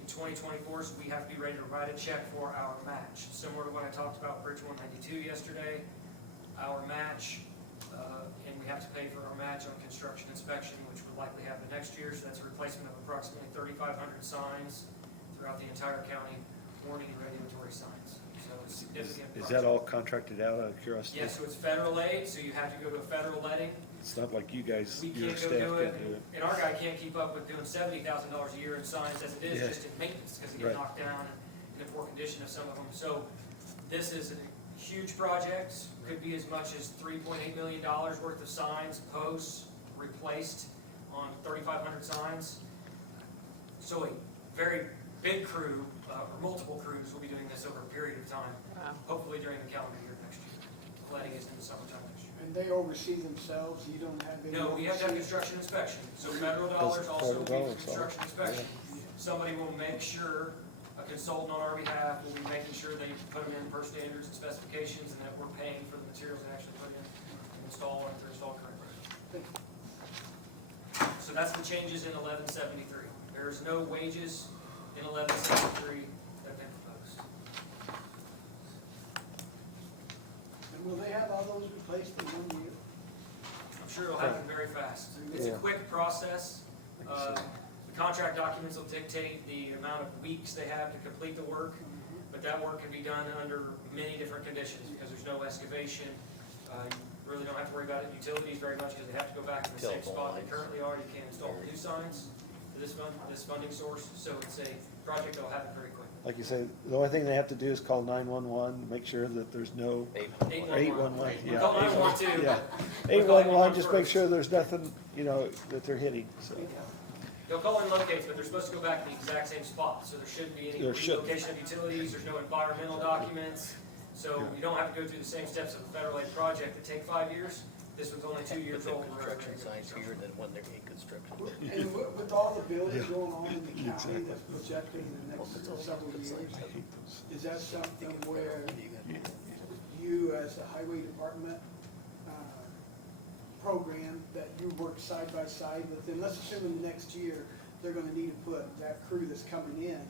in 2024, so we have to be ready to write a check for our match. Similar to what I talked about Bridge 192 yesterday, our match, and we have to pay for our match on construction inspection, which will likely happen next year. So that's a replacement of approximately 3,500 signs throughout the entire county, warning and regulatory signs. So it's significant. Is that all contracted out of curiosity? Yes, so it's federal aid, so you have to go to a federal letting. It's not like you guys, We your can't staff go do can't it, do it. and our guy can't keep up with doing $70,000 a year in signs as it is, Yeah. just in maintenance, because they Right. get knocked down and in the poor condition of some of them. So this is a huge project, could be as much as $3.8 million worth of signs, posts, replaced on 3,500 signs. So a very big crew, or multiple crews will be doing this over a period of time, hopefully during the calendar year next year. The letting is in the summertime next year. And they oversee themselves, you don't have any. No, we have to have construction inspection, so federal dollars also will be federal for dollars, construction inspection. Somebody will make sure, a consultant on our behalf will be making sure they put them in per standards and specifications, and that we're paying for the materials they actually put in and install, and if they're installed correctly. So that's the changes in 1173. There's no wages in 1173 that have been proposed. And will they have all those replaced in 1 year? I'm sure it'll happen very fast. Yeah. quick process. The contract documents will dictate the amount of weeks they have to complete the work, but that work can be done under many different conditions because there's no excavation. You really don't have to worry about utilities very much because they have to go back to the same spot they currently are. You can't install new signs to this funding source, so it's a project that'll happen very quickly. Like you say, the only thing they have to do is call 911, make sure that there's no, 811, yeah. Call 912. Yeah, We'll call 811, just make first. sure there's nothing, that they're hitting, so. They'll call in locates, but they're supposed to go back to the exact same spot, so there shouldn't be any There shouldn't. relocation of utilities, there's no environmental documents. So you don't have to go through the same steps of a federal aid project that take 5 years. This one's only 2 years old. Construction signs here than when they're in construction. And with all the building going on in the county that's projected in the next several years, is that something where you as a highway department program that you work side by side with them? Let's assume in the next year, they're gonna need to put that crew that's coming in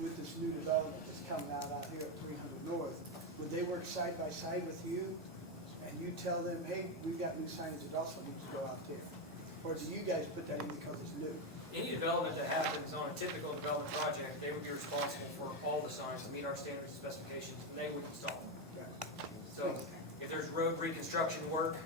with this new development that's coming out here at 300 North. Would they work side by side with you? And you tell them, hey, we've got new signage that also needs to go out there? Or do you guys put that in because it's new? Any development that happens on a typical development project, they would be responsible for all the signs to meet our standards and specifications, and they would install them. So if there's road reconstruction work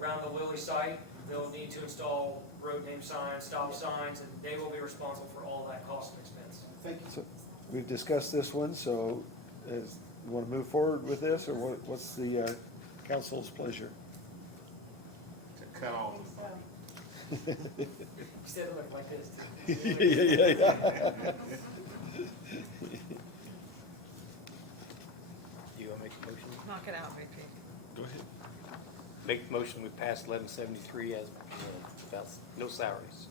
around the Lilly site, they'll need to install road name signs, stop signs, and they will be responsible for all that cost and expense. Thank you. So we've discussed this one, so you want to move forward with this, or what's the council's pleasure? To cut off. You said it looked like this too. Yeah. You want to make a motion? Knock it out, VP. Go ahead. Make the motion, we pass 1173 as, about no salaries,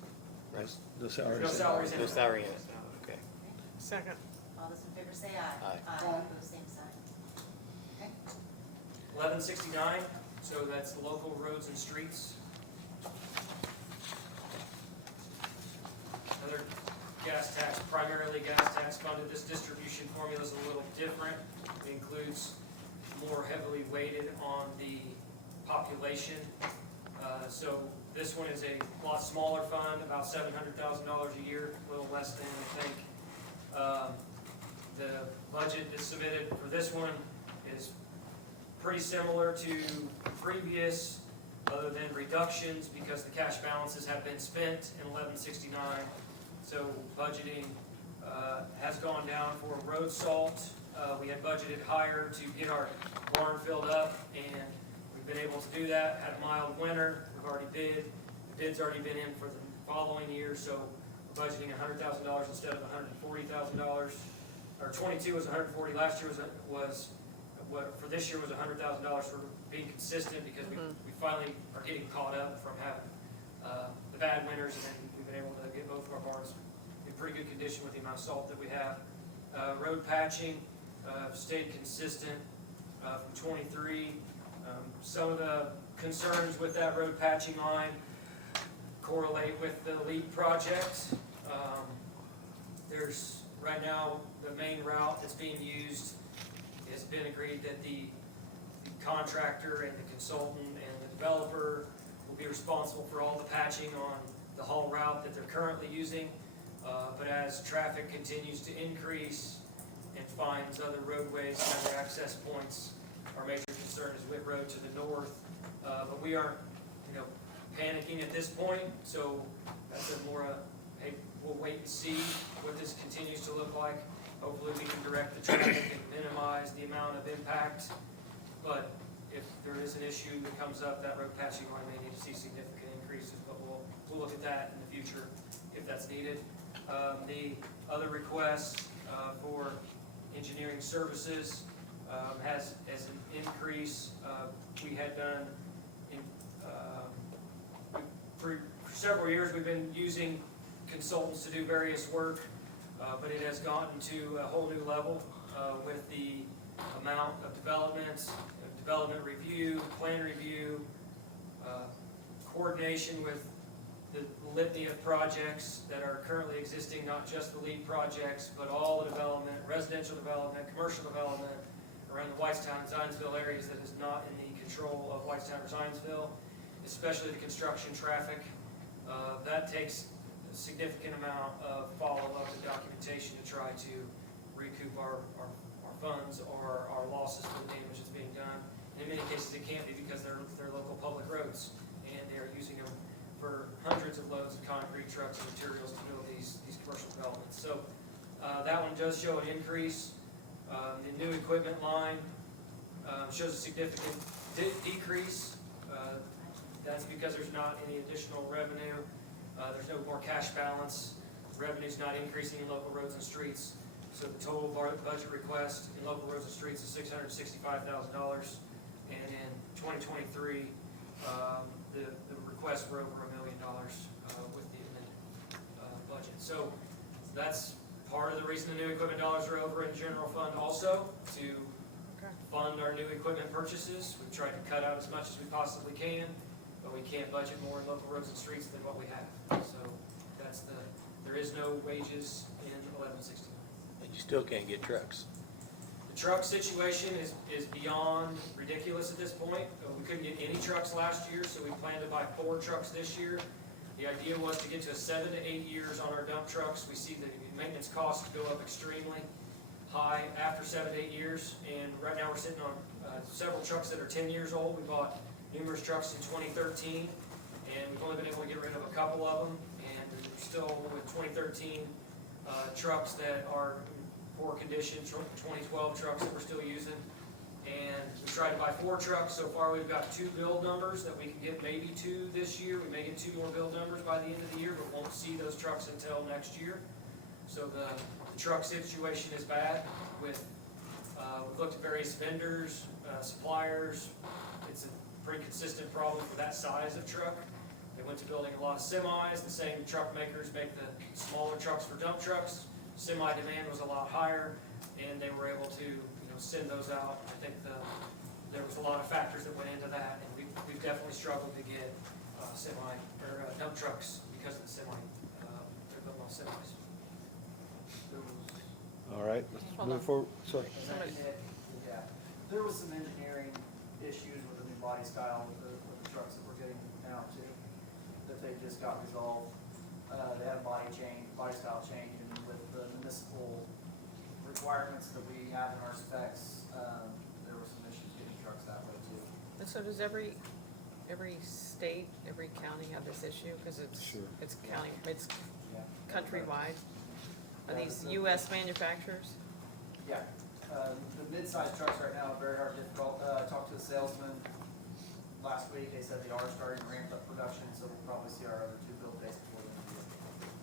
right? No salaries. No salaries in No it. salary in it, okay. Second. All those in favor say aye. Aye. Opposed, same sign. Okay. 1169, so that's the local roads and streets. Another gas tax, primarily gas tax funded. This distribution formula is a little different. It includes more heavily weighted on the population. So this one is a lot smaller fund, about $700,000 a year, a little less than I think. The budget that's submitted for this one is pretty similar to previous, other than reductions because the cash balances have been spent in 1169. So budgeting has gone down for road salt. We had budgeted higher to get our barn filled up, and we've been able to do that. Had a mild winter. We've already bid. The bid's already been in for the following year, so we're budgeting $100,000 instead of $140,000. Or 22 was 140. Last year was what for this year was $100,000 for being consistent because we finally are getting caught up from having the bad winters, and then we've been able to get both of our barns in pretty good condition with the amount of salt that we have. Road patching stayed consistent from 23. Some of the concerns with that road patching line correlate with the LEAP project. There's right now the main route that's being used has been agreed that the contractor and the consultant and the developer will be responsible for all the patching on the haul route that they're currently using. But as traffic continues to increase and finds other roadways and other access points, our major concern is Whit Road to the north. But we aren't, panicking at this point, so that's hey, we'll wait and see what this continues to look like. Hopefully we can direct the traffic and minimize the amount of impact. But if there is an issue that comes up, that road patching line may need to see significant increases, but we'll look at that in the future if that's needed. The other request for engineering services has as an increase. We had done for several years we've been using consultants to do various work, but it has gotten to a whole new level with the amount of development review, plan review, coordination with the litany of projects that are currently existing, not just the LEAD projects, but all the development, residential development, commercial development around the Whitestown and Zionsville areas that is not in the control of Whitestown or Zionsville, especially the construction traffic. That takes a significant amount of follow-up and documentation to try to recoup our funds or our losses for the damage that's being done. And in many cases, it can't be because they're local public roads, and they are using them for hundreds of loads of concrete, trucks, and materials to build these commercial developments. So that one does show an increase. The new equipment line shows a significant decrease. That's because there's not any additional revenue. There's no more cash balance. Revenue's not increasing in local roads and streets. So the total budget request in local roads and streets is $665,000. And in 2023, the requests were over $1 million with the amended budget. So that's part of the reason the new equipment dollars are over in general fund also, to fund our new equipment purchases. We've tried to cut out as much as we possibly can, but we can't budget more in local roads and streets than what we have. So that's there is no wages in 1169. And you still can't get trucks. The truck situation is beyond ridiculous at this point. We couldn't get any trucks last year, so we plan to buy 4 trucks this year. The idea was to get to 7 to 8 years on our dump trucks. We see the maintenance costs go up extremely high after 7 to 8 years, and right now we're sitting on several trucks that are 10 years old. We bought numerous trucks in 2013, and we've only been able to get rid of a couple of them, and we're still with 2013 trucks that are in poor condition, 2012 trucks that we're still using. And we tried to buy 4 trucks. So far we've got 2 build numbers that we can get, maybe 2 this year. We may get 2 more build numbers by the end of the year, but won't see those trucks until next year. So the truck situation is bad. We've looked at various vendors, suppliers. It's a pretty consistent problem for that size of truck. They went to building a lot of semis. The same truck makers make the smaller trucks for dump trucks. Semi demand was a lot higher, and they were able to send those out. I think there was a lot of factors that went into that, and we've definitely struggled to get dump trucks because of the they're building on semis. All right, let's Hold move on. forward. Sorry. Yeah, there was some engineering issues with the new body style with the trucks that we're getting now too, that they just got resolved. They had a body style change, and with the municipal requirements that we have in our specs, there were some issues getting trucks that way too. And so does every state, every county have this issue? Because Sure. it's county, it's Yeah. countrywide? Are Yeah, these the- US manufacturers? Yeah, the mid-sized trucks right now are very hard, difficult. I talked to a salesman last week. They said they are starting to ramp up production, so we'll probably see our other 2 build days before the end of the year.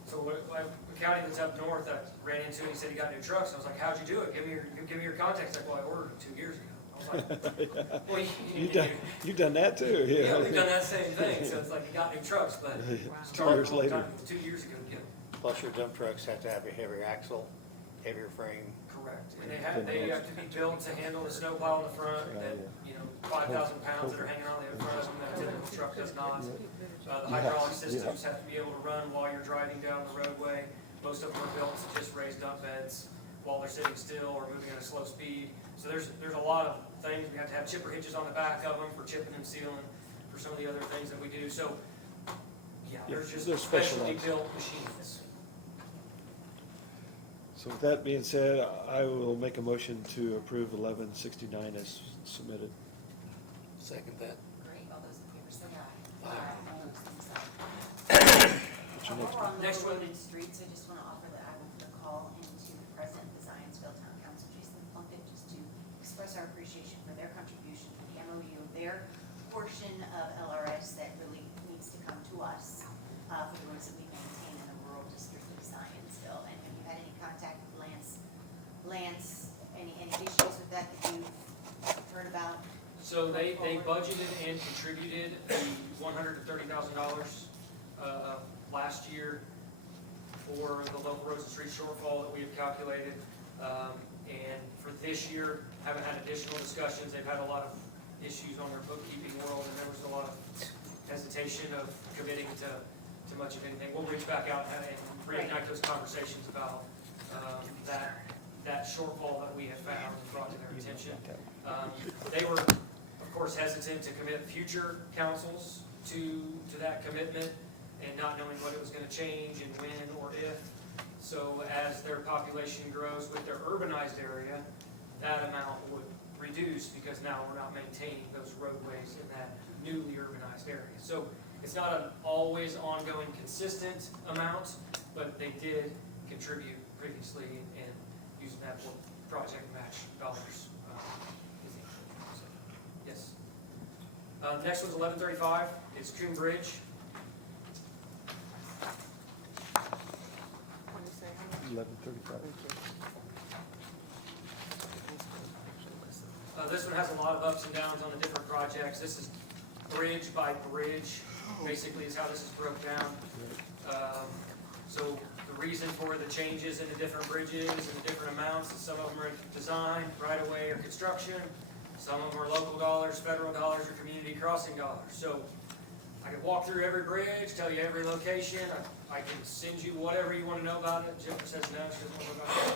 So a county that's up north, I ran into, and he said he got new trucks. I was like, "How'd you do it? Give me your contacts." Like, "Well, I ordered them 2 years ago." I was like, "Well, You've done that too, yeah. yeah, we've done that same thing." So it's like you got new trucks, but it's 2 years later. 2 years ago to get them. Plus your dump trucks have to have a heavier axle, heavier frame. Correct. And they have to be built to handle the snow pile in the front, that, 5,000 pounds that are hanging on the front of them, that a typical truck does not. The hydraulic systems have to be able to run while you're driving down the roadway. Most of them are built to just raise dump beds while they're sitting still or moving at a slow speed. So there's a lot of things. We have to have chipper hitches on the back of them for chipping and sealing, for some of the other things that we do. So, yeah, there's just They're specially specialized. built machines. So with that being said, I will make a motion to approve 1169 as submitted. Second that. Great, all those in favor say aye. Aye. All those same sign. What's your next While we're one? on Next local one. road and streets, I just want to offer that I will put a call into the president of the Zionsville Town Council, Jason Plunkett, just to express our appreciation for their contribution to the MOU, their portion of LRS that really needs to come to us for the roads that we maintain in the rural district of Zionsville. And have you had any contact with Lance, any issues with that you've heard about? So they budgeted and contributed the $130,000 last year for the local roads and streets shortfall that we have calculated. And for this year, haven't had additional discussions. They've had a lot of issues on their bookkeeping world, and there was a lot of hesitation of committing to much of anything. We'll reach back out and reignite those conversations about that shortfall that we have found and brought to their attention. They were, of course, hesitant to commit future councils to that commitment. and not knowing what it was gonna change and when or if. So as their population grows with their urbanized area, that amount would reduce because now we're not maintaining those roadways in that newly urbanized area. So it's not an always ongoing consistent amount, but they did contribute previously and using that for project match dollars. Yes. Next one's 1135, it's Coon Bridge. What do you say? 11:35. This one has a lot of ups and downs on the different projects. This is bridge by bridge, basically is how this is broke down. So the reason for the changes in the different bridges and the different amounts is some of them are design, right of way, or construction. Some of them are local dollars, federal dollars, or community crossing dollars. So I could walk through every bridge, tell you every location. I can send you whatever you want to know about it. Jennifer says no, she doesn't want to know about it.